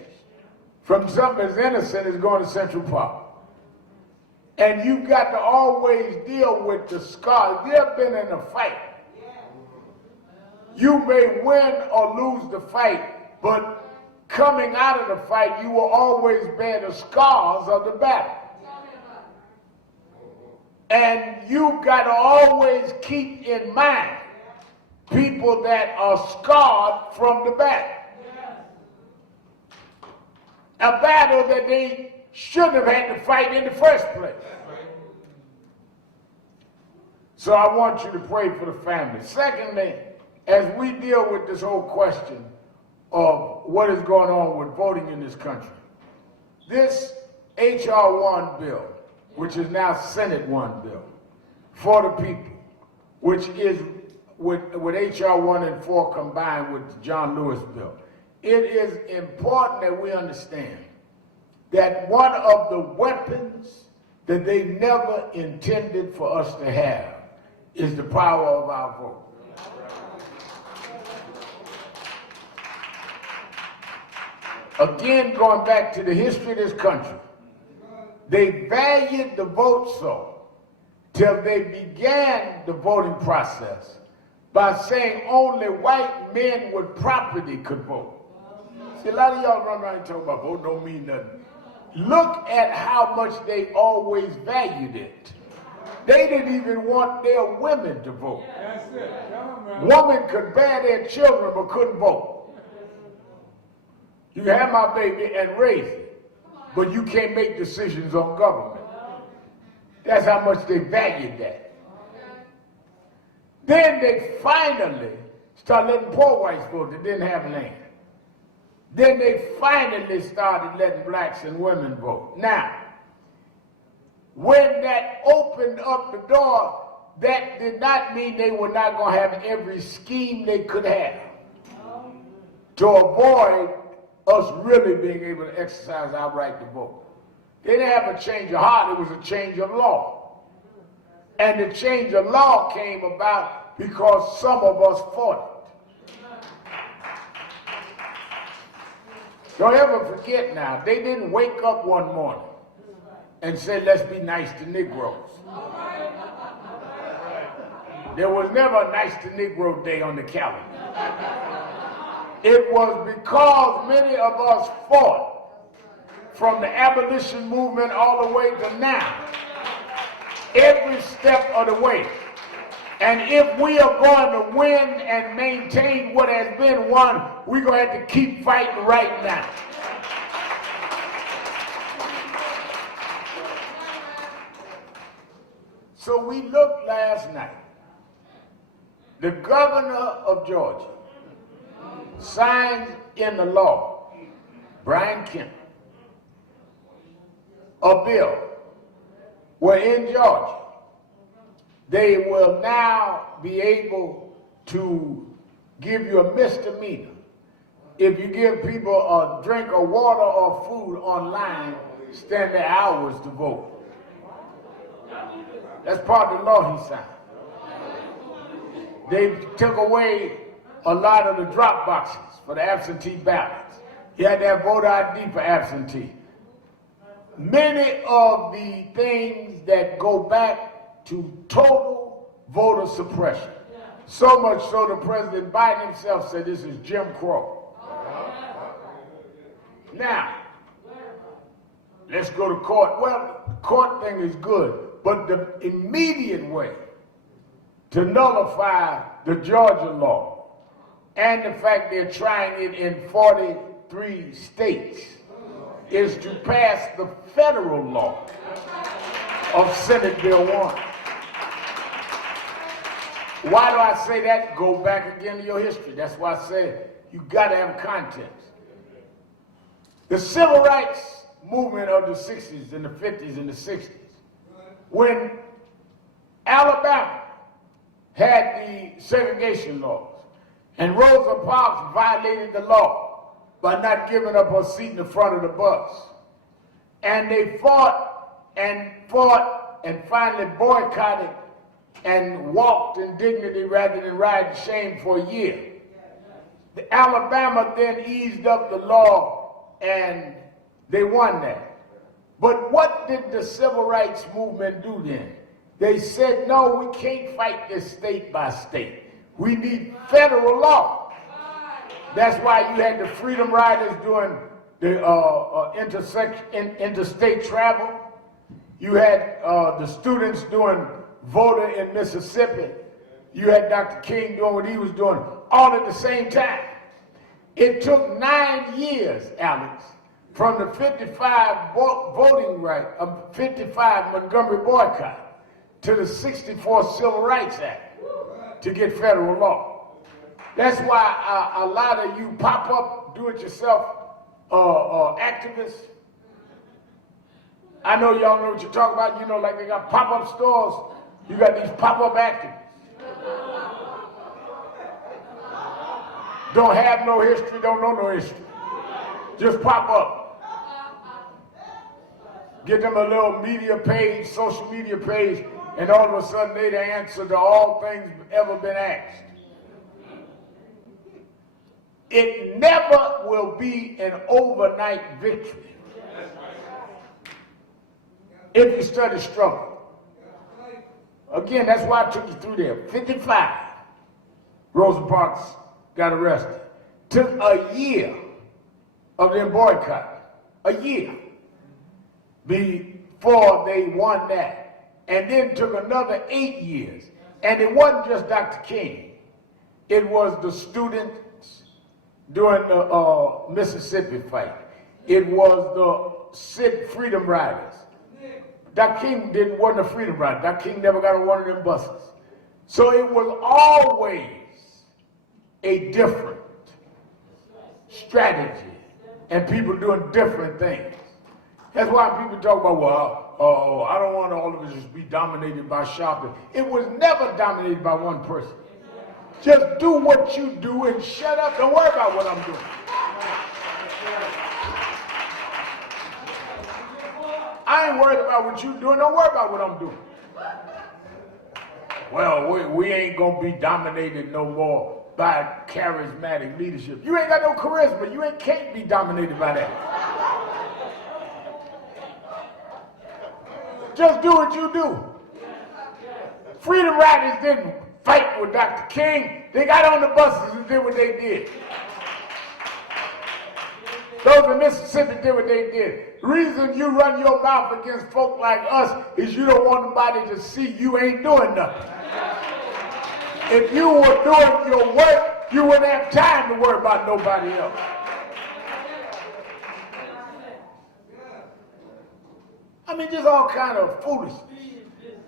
From something as innocent as going to Central Park. And you've got to always deal with the scars. If you've been in a fight, you may win or lose the fight, but coming out of the fight, you will always bear the scars of the battle. And you've got to always keep in mind people that are scarred from the battle. A battle that they shouldn't have had to fight in the first place. So I want you to pray for the family. Secondly, as we deal with this whole question of what is going on with voting in this country, this H.R. 1 bill, which is now Senate 1 bill, for the people, which is with H.R. 1 and 4 combined with the John Lewis bill, it is important that we understand that one of the weapons that they never intended for us to have is the power of our vote. Again, going back to the history of this country, they valued the vote so till they began the voting process by saying only white men with property could vote. See, a lot of y'all run around and talk about vote don't mean nothing. Look at how much they always valued it. They didn't even want their women to vote. That's it. Women could bear their children but couldn't vote. You have my baby and raise it, but you can't make decisions on government. That's how much they valued that. Then they finally started letting poor whites vote that didn't have land. Then they finally started letting blacks and women vote. Now, when that opened up the door, that did not mean they were not going to have every scheme they could have to avoid us really being able to exercise our right to vote. They didn't have a change of heart, it was a change of law. And the change of law came about because some of us fought it. Don't ever forget now, they didn't wake up one morning and say, let's be nice to Negroes. There was never a nice to Negro day on the calendar. It was because many of us fought from the abolition movement all the way to now, every step of the way. And if we are going to win and maintain what has been won, we're going to have to keep fighting right now. So we looked last night. The governor of Georgia signed in the law, Brian Kemp, a bill where in Georgia they will now be able to give you a misdemeanor if you give people a drink of water or food online, stand there hours to vote. That's part of the law he signed. They took away a lot of the drop boxes for the absentee ballots. You had to have voter ID for absentee. Many of the things that go back to total voter suppression. So much so that President Biden himself said this is Jim Crow. Now, let's go to court. Well, the court thing is good, but the immediate way to nullify the Georgia law and the fact they're trying it in 43 states is to pass the federal law of Senate Bill 1. Why do I say that? Go back again to your history. That's why I said you got to have context. The civil rights movement of the 60s and the 50s and the 60s, when Alabama had the segregation laws, and Rosa Parks violated the law by not giving up her seat in the front of the bus. And they fought and finally boycotted and walked in dignity rather than ride shame for a year. The Alabama then eased up the law and they won that. But what did the civil rights movement do then? They said, no, we can't fight this state by state. We need federal law. That's why you had the Freedom Riders doing the interstate travel. You had the students doing voter in Mississippi. You had Dr. King doing what he was doing, all at the same time. It took 9 years, Alex, from the 55 voting right, 55 Montgomery boycott to the 64 Civil Rights Act to get federal law. That's why a lot of you pop-up, do-it-yourself activists, I know y'all know what you're talking about. You know, like they got pop-up stores, you got these pop-up activists. Don't have no history, don't know no history. Just pop up. Get them a little media page, social media page, and all of a sudden they the answer to all things ever been asked. It never will be an overnight victory if you study struggle. Again, that's why I took you through there. 55, Rosa Parks got arrested. Took a year of them boycotting. A year before they won that. And then took another 8 years. And it wasn't just Dr. King. It was the students during the Mississippi fight. It was the Freedom Riders. Dr. King wasn't a Freedom Rider. Dr. King never got on one of them buses. So it was always a different strategy and people doing different things. That's why people talk about, well, I don't want all of us just be dominated by shopping. It was never dominated by one person. Just do what you do and shut up. Don't worry about what I'm doing. I ain't worried about what you're doing. Don't worry about what I'm doing. Well, we ain't going to be dominated no more by charismatic leadership. You ain't got no charisma. You can't be dominated by that. Just do what you do. Freedom Riders didn't fight with Dr. King. They got on the buses and did what they did. Those in Mississippi did what they did. The reason you run your mouth against folk like us is you don't want nobody to see you ain't doing nothing. If you were doing your work, you wouldn't have time to worry about nobody else. I mean, just all kind of foolishness.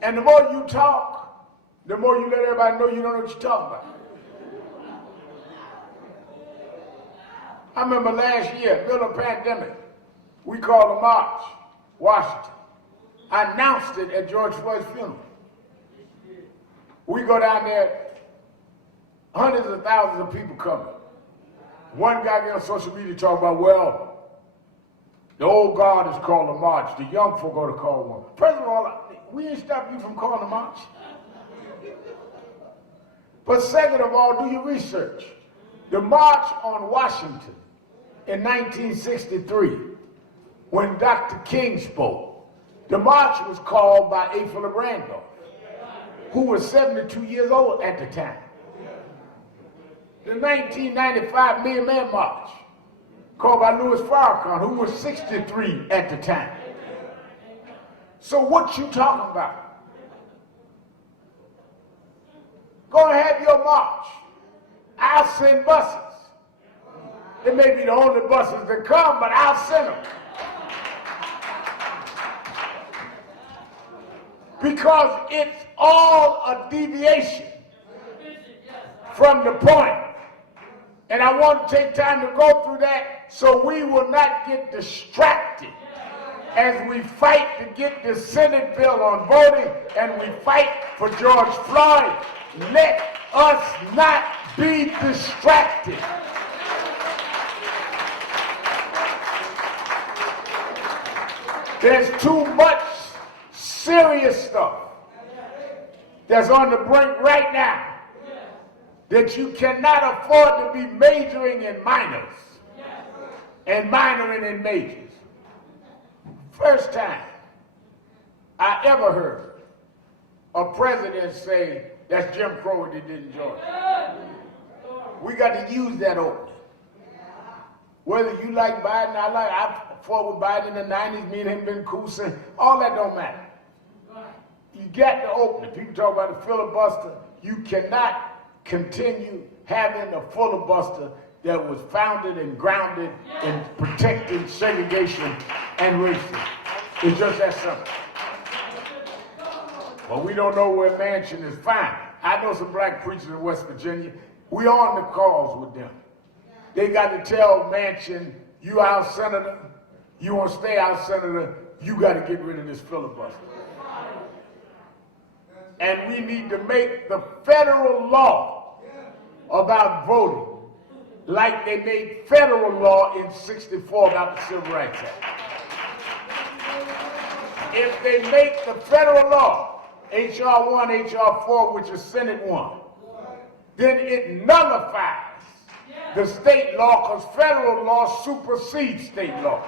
And the more you talk, the more you let everybody know you don't know what you're talking about. I remember last year, middle of the pandemic, we called a march, Washington. I announced it at George Floyd's funeral. We go down there, hundreds of thousands of people coming. One guy get on social media talking about, well, the old guard has called a march. The young folk ought to call one. First of all, we ain't stopped you from calling a march. But second of all, do your research. The March on Washington in 1963, when Dr. King spoke, the march was called by A. Philip Randolph, who was 72 years old at the time. The 1995 Million Man March, called by Louis Farrakhan, who was 63 at the time. So what you talking about? Go and have your march. I'll send buses. It may be the only buses that come, but I'll send them. Because it's all a deviation from the point. And I want to take time to go through that so we will not get distracted as we fight to get the Senate bill on voting and we fight for George Floyd, let us not be distracted. There's too much serious stuff that's on the brink right now that you cannot afford to be majoring in minors and minoring in majors. First time I ever heard a president say that's Jim Crow what they did in Georgia. We got to use that opening. Whether you like Biden, I fought with Biden in the 90s, me and him been cool since, all that don't matter. You got to open it. People talk about the filibuster. You cannot continue having a filibuster that was founded and grounded in protecting segregation and racism. It's just that simple. But we don't know where Manchin is fine. I know some black preachers in West Virginia. We on the calls with them. They got to tell Manchin, you our senator, you want to stay our senator, you got to get rid of this filibuster. And we need to make the federal law about voting like they made federal law in '64 about the Civil Rights Act. If they make the federal law, H.R. 1, H.R. 4, which is Senate 1, then it nullifies the state law because federal law supersedes state law.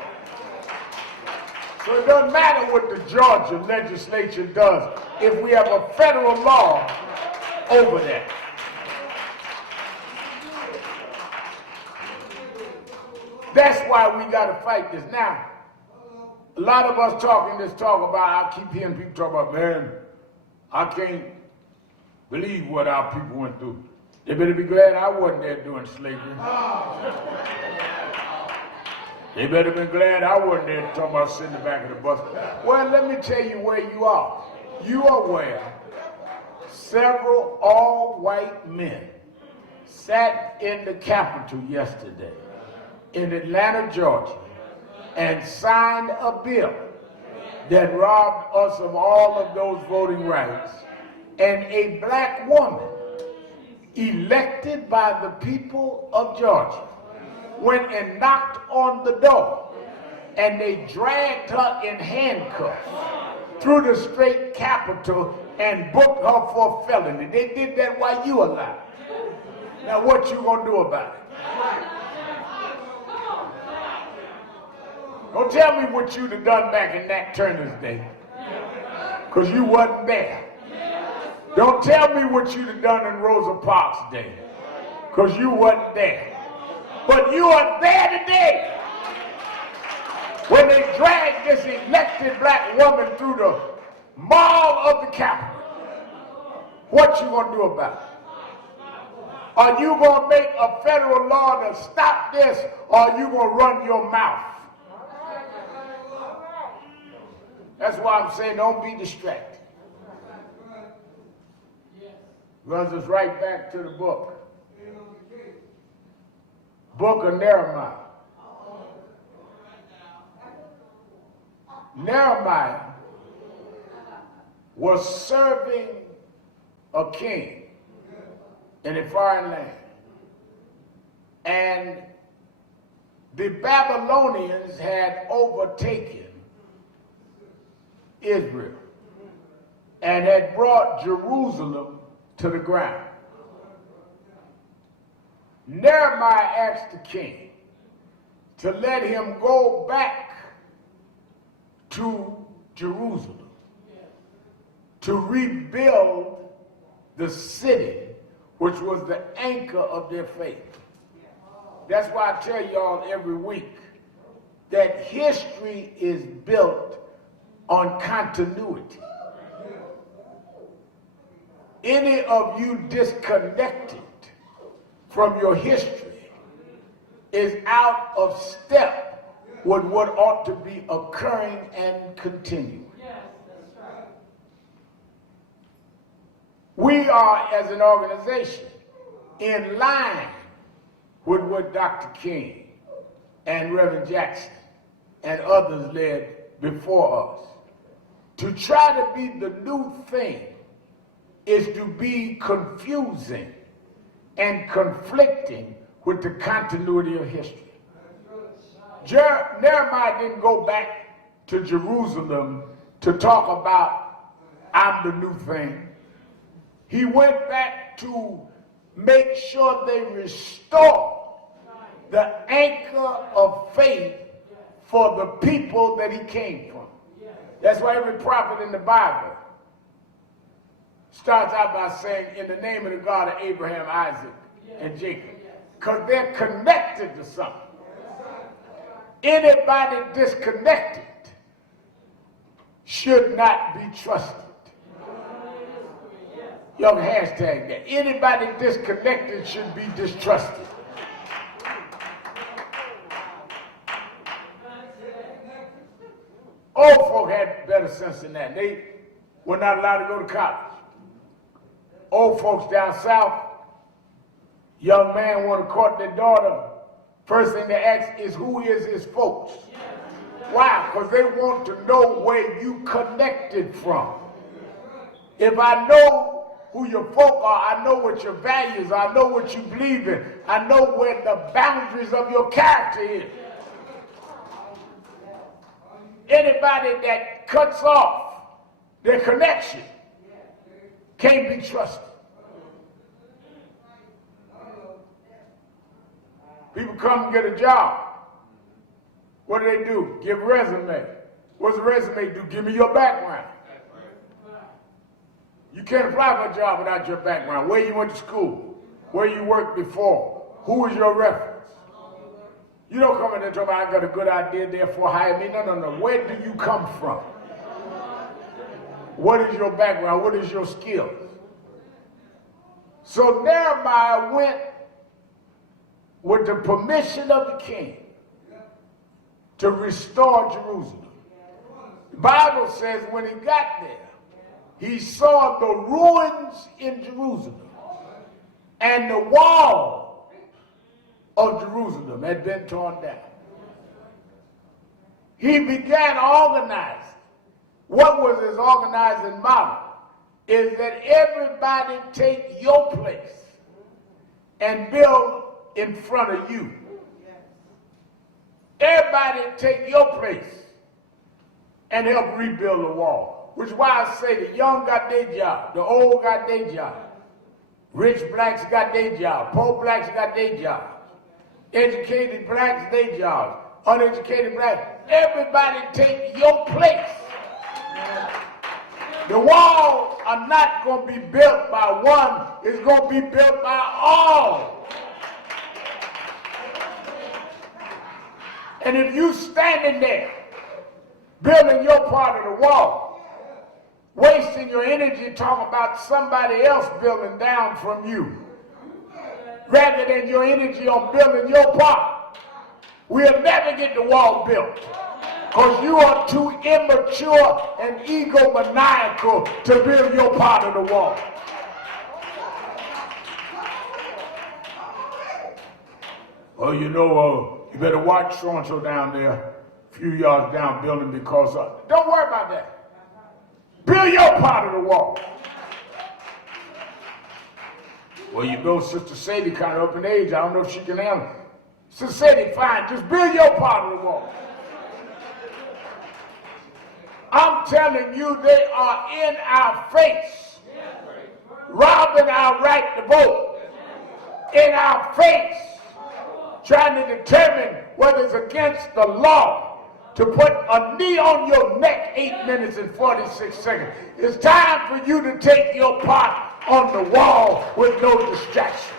So it doesn't matter what the Georgia legislature does if we have a federal law over that. That's why we got to fight this. Now, a lot of us talking this talk about, I keep hearing people talk about, man, I can't believe what our people went through. They better be glad I wasn't there during slavery. They better be glad I wasn't there talking about sitting in the back of the bus. Well, let me tell you where you are. You are where several all-white men sat in the Capitol yesterday in Atlanta, Georgia, and signed a bill that robbed us of all of those voting rights, and a black woman elected by the people of Georgia went and knocked on the door, and they dragged her in handcuffs through the state capitol and booked her for a felony. They did that while you were alive. Now what you gonna do about it? Don't tell me what you'd have done back in Nat Turner's day, because you wasn't there. Don't tell me what you'd have done in Rosa Parks' day, because you wasn't there. But you are there today when they dragged this elected black woman through the mall of the Capitol. What you gonna do about it? Are you gonna make a federal law to stop this, or are you gonna run your mouth? That's why I'm saying don't be distracted. Runs us right back to the book. Book of Nehemiah. Nehemiah was serving a king in a foreign land. And the Babylonians had overtaken Israel and had brought Jerusalem to the ground. Nehemiah asked the king to let him go back to Jerusalem to rebuild the city, which was the anchor of their faith. That's why I tell y'all every week that history is built on continuity. Any of you disconnected from your history is out of step with what ought to be occurring and continuing. Yes, that's right. We are, as an organization, in line with what Dr. King and Reverend Jackson and others led before us. To try to be the new thing is to be confusing and conflicting with the continuity of history. Nehemiah didn't go back to Jerusalem to talk about, I'm the new thing. He went back to make sure they restore the anchor of faith for the people that he came from. That's why every prophet in the Bible starts out by saying, in the name of the God of Abraham, Isaac, and Jacob. Because they're connected to something. Anybody disconnected should not be trusted. Y'all can hashtag that. Anybody disconnected should be distrusted. Old folk had better sense than that. They were not allowed to go to college. Old folks down south, young man want to court their daughter, first thing they ask is who is his folks? Why? Because they want to know where you connected from. If I know who your folk are, I know what your values are, I know what you believe in, I know where the boundaries of your character is. Anybody that cuts off their connection can't be trusted. People come and get a job. What do? Give a resume. What's a resume do? Give me your background. You can't apply for a job without your background. Where you went to school, where you worked before, who was your reference. You don't come in there and talk about, I got a good idea, therefore hire me. No. Where do you come from? What is your background? What is your skills? So Nehemiah went with the permission of the king to restore Jerusalem. The Bible says when he got there, he saw the ruins in Jerusalem and the wall of Jerusalem had been torn down. He began organizing. What was his organizing model? Is that everybody take your place and build in front of you. Everybody take your place and help rebuild the wall. Which is why I say the young got their job, the old got their job, rich blacks got their job, poor blacks got their job, educated blacks their jobs, uneducated blacks. Everybody take your place. The walls are not going to be built by one, it's going to be built by all. And if you standing there, building your part of the wall, wasting your energy talking about somebody else building down from you, rather than your energy on building your part, we'll never get the wall built. Because you are too immature and egomaniacal to build your part of the wall. Oh, you better watch so-and-so down there, a few yards down building because of. Don't worry about that. Build your part of the wall. Well, Sister Sadie kind of up in age. I don't know if she can handle it. Sister Sadie, fine. Just build your part of the wall. I'm telling you, they are in our face, robbing our right to vote, in our face, trying to determine whether it's against the law to put a knee on your neck 8 minutes and 46 seconds. It's time for you to take your part on the wall with no distraction.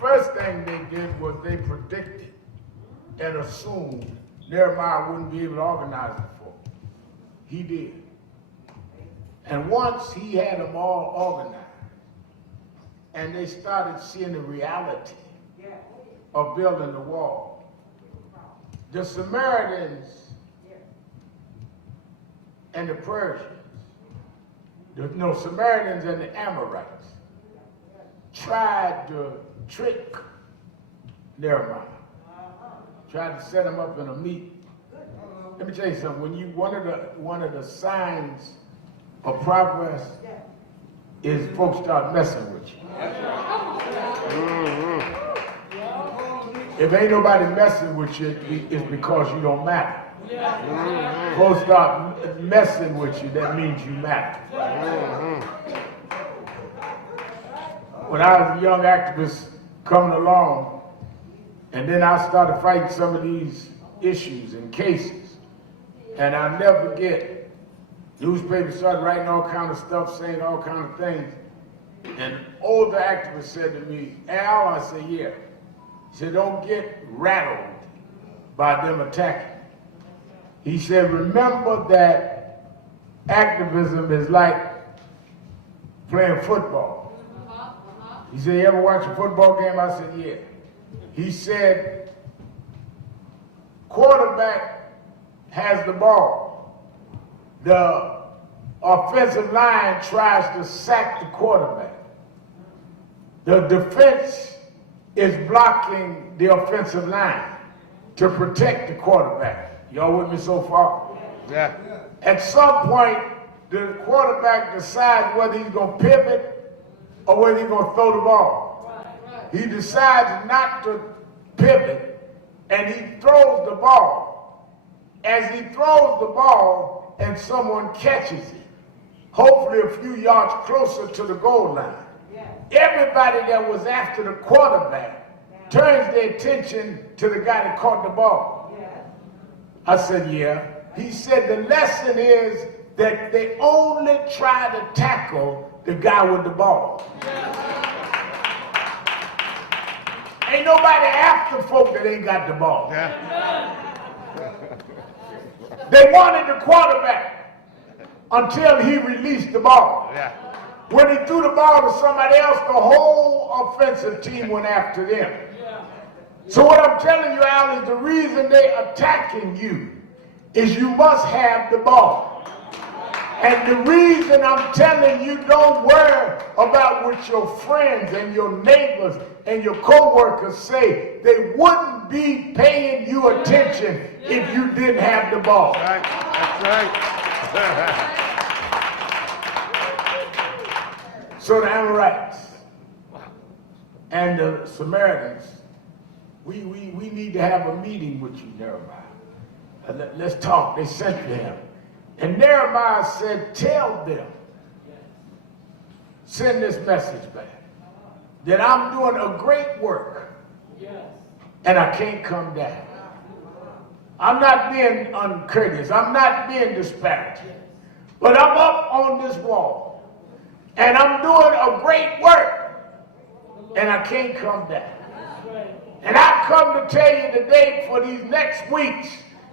First thing they did was they predicted and assumed Nehemiah wouldn't be able to organize it for them. He did. And once he had them all organized, and they started seeing the reality of building the wall, the Samaritans and the Persians, Samaritans and the Amorites tried to trick Nehemiah. tried to set him up in a meet. Let me tell you something. When you one of the signs of progress is folks start messing with you. If ain't nobody messing with you, it's because you don't matter. Folks start messing with you, that means you matter. When I was a young activist coming along, and then I started fighting some of these issues and cases, and I'll never forget, newspapers started writing all kind of stuff, saying all kind of things, and an older activist said to me, Al, I said, yeah. He said, don't get rattled by them attacking. He said, remember that activism is like playing football. He said, you ever watch a football game? I said, yeah. He said, quarterback has the ball. The offensive line tries to sack the quarterback. The defense is blocking the offensive line to protect the quarterback. Y'all with me so far? Yeah. At some point, the quarterback decides whether he's going to pivot or whether he's going to throw the ball. He decides not to pivot, and he throws the ball. As he throws the ball and someone catches it, hopefully a few yards closer to the goal line, everybody that was after the quarterback turns their attention to the guy that caught the ball. I said, yeah. He said the lesson is that they only try to tackle the guy with the ball. Ain't nobody after folk that ain't got the ball. They wanted the quarterback until he released the ball. When he threw the ball to somebody else, the whole offensive team went after them. So what I'm telling you, Al, is the reason they're attacking you is you must have the ball. And the reason I'm telling you don't worry about what your friends and your neighbors and your co-workers say, they wouldn't be paying you attention if you didn't have the ball. That's right. So the Amorites and the Samaritans, we need to have a meeting with you, Nehemiah. Let's talk. They sent to him. And Nehemiah said, tell them, send this message back, that I'm doing a great work and I can't come down. I'm not being uncourteous. I'm not being disparaging. But I'm up on this wall and I'm doing a great work and I can't come down. And I come to tell you today, for these next weeks,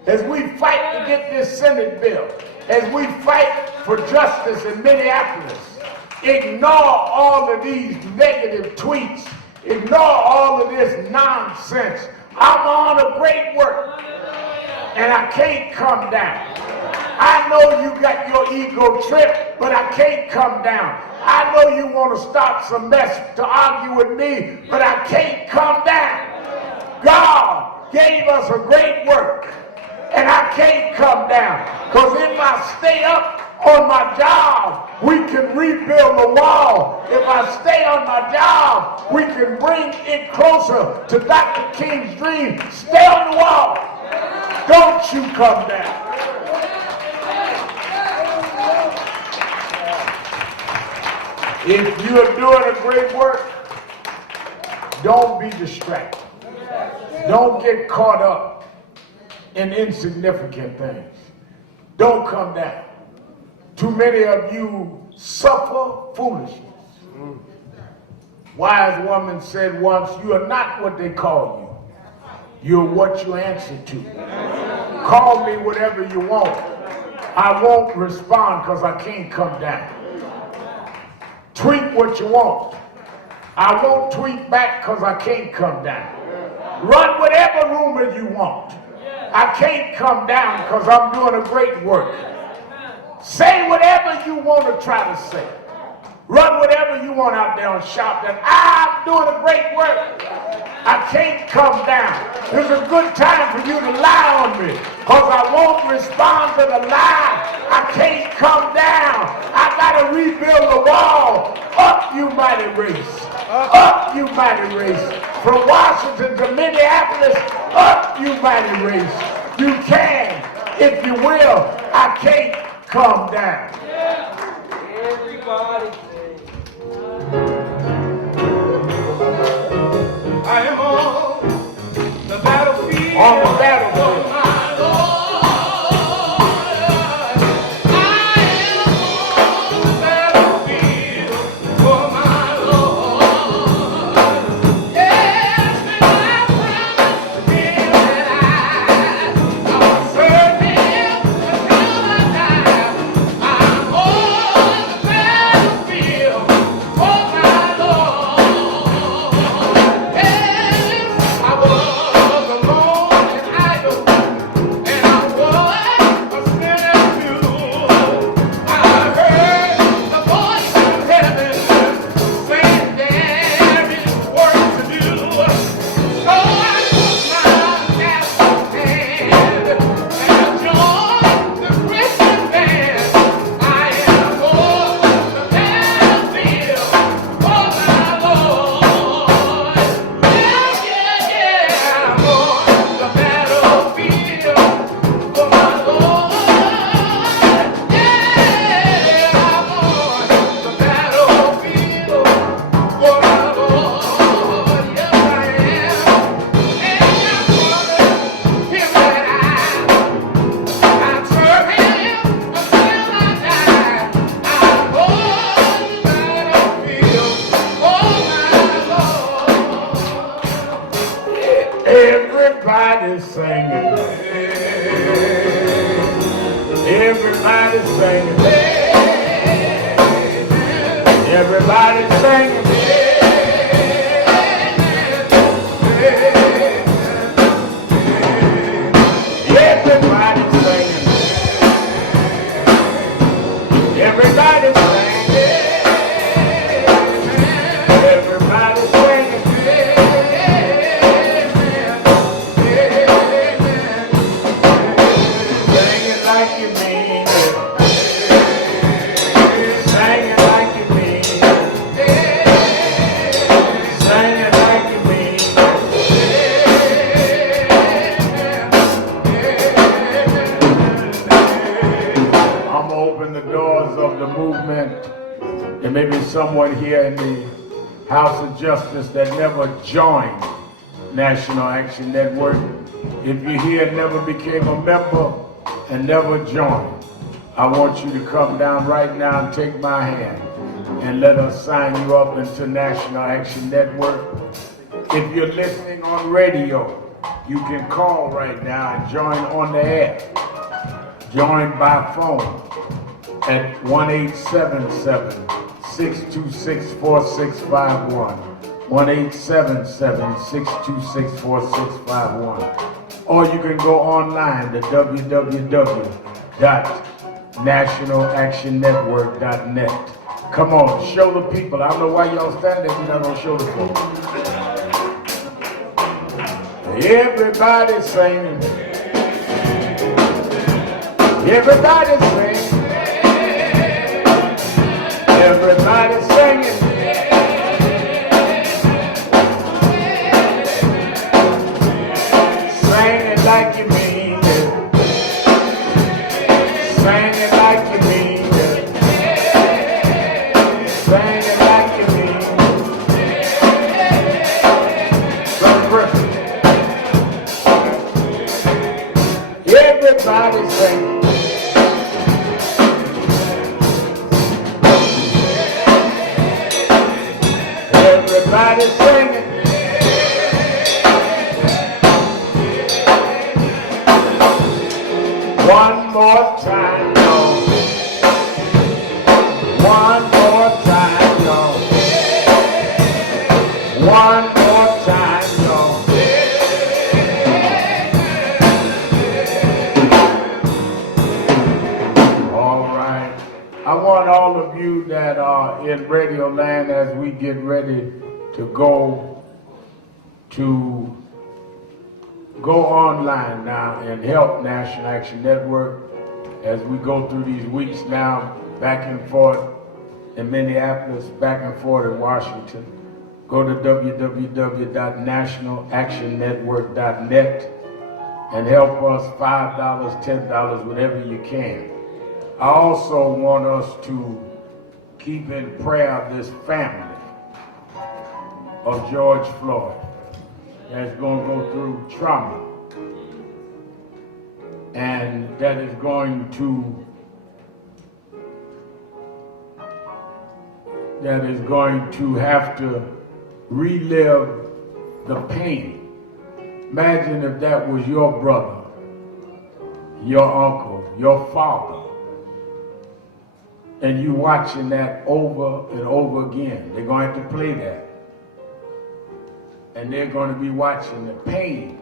as we fight to get this Senate bill, as we fight for justice in Minneapolis, ignore all of these negative tweets, ignore all of this nonsense. I'm on a great work, and I can't come down. I know you got your ego tripped, but I can't come down. I know you want to start some mess to argue with me, but I can't come down. God gave us a great work, and I can't come down. Because if I stay up on my job, we can rebuild the wall. If I stay on my job, we can bring it closer to Dr. King's dream. Stay on the wall. Don't you come down. If you're doing a great work, don't be distracted. Don't get caught up in insignificant things. Don't come down. Too many of you suffer foolishness. Wise woman said once, you are not what they call you. You're what you answer to. Call me whatever you want. I won't respond because I can't come down. Tweet what you want. I won't tweet back because I can't come down. Run whatever rumor you want. I can't come down because I'm doing a great work. Say whatever you want to try to say. Run whatever you want out there and shout that I'm doing a great work. I can't come down. It's a good time for you to lie on me, because I won't respond to the lie. I can't come down. I gotta rebuild the wall. Up, you mighty race. Up, you mighty race. From Washington to Minneapolis, up, you mighty race. You can, if you will. I can't come down. Everybody I am on the battlefield. On the battlefield. For my Lord. I am on the battlefield for my Lord. Yes, and I promise him that I will serve him until I die. I'm on the battlefield for my Lord. Yes, I was alone and idle, and I was a sinner too. I heard the voice of heaven saying there is work to do. So I took my master's hand and joined the Christian band. I am on the battlefield for my Lord. Yeah, yeah, yeah, I'm on the battlefield for my Lord. Yeah, I'm on the battlefield for my Lord. Yes, I am. And I promise him that I'll serve him until I die. I'm on the battlefield for my Lord. Everybody's singing. Everybody's singing. Everybody's singing. Everybody's singing. Everybody's singing. Everybody's singing. Sing it like you mean it. Sing it like you mean it. Sing it like you mean it. I'm gonna open the doors of the movement. There may be someone here in the House of Justice that never joined National Action Network. If you're here and never became a member and never joined, I want you to come down right now and take my hand and let us sign you up into National Action Network. If you're listening on radio, you can call right now and join on the air. Join by phone at 1-877-626-4651. 1-877-626-4651. Or you can go online to www.nationalactionnetwork.net. Come on, show the people. I don't know why y'all standing if you're not gonna show the people. Everybody's singing. Everybody's singing. Everybody's singing. Sing it like you mean it. Sing it like you mean it. Sing it like you mean it. Brother Griffin. Everybody's singing. Everybody's singing. One more time, y'all. One more time, y'all. One more time, y'all. All right. I want all of you that are in Radio Land as we get ready to go to go online now and help National Action Network as we go through these weeks now, back and forth in Minneapolis, back and forth in Washington. Go to www.nationalactionnetwork.net and help us $5, $10, whatever you can. I also want us to keep in prayer this family of George Floyd that's going to go through trauma and that is going to have to relive the pain. Imagine if that was your brother, your uncle, your father, and you watching that over and over again. They're going to have to play that. And they're going to be watching the pain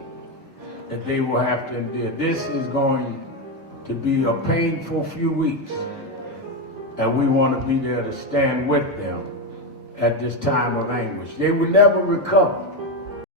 that they will have to endure. This is going to be a painful few weeks. And we want to be there to stand with them at this time of anguish. They will never recover.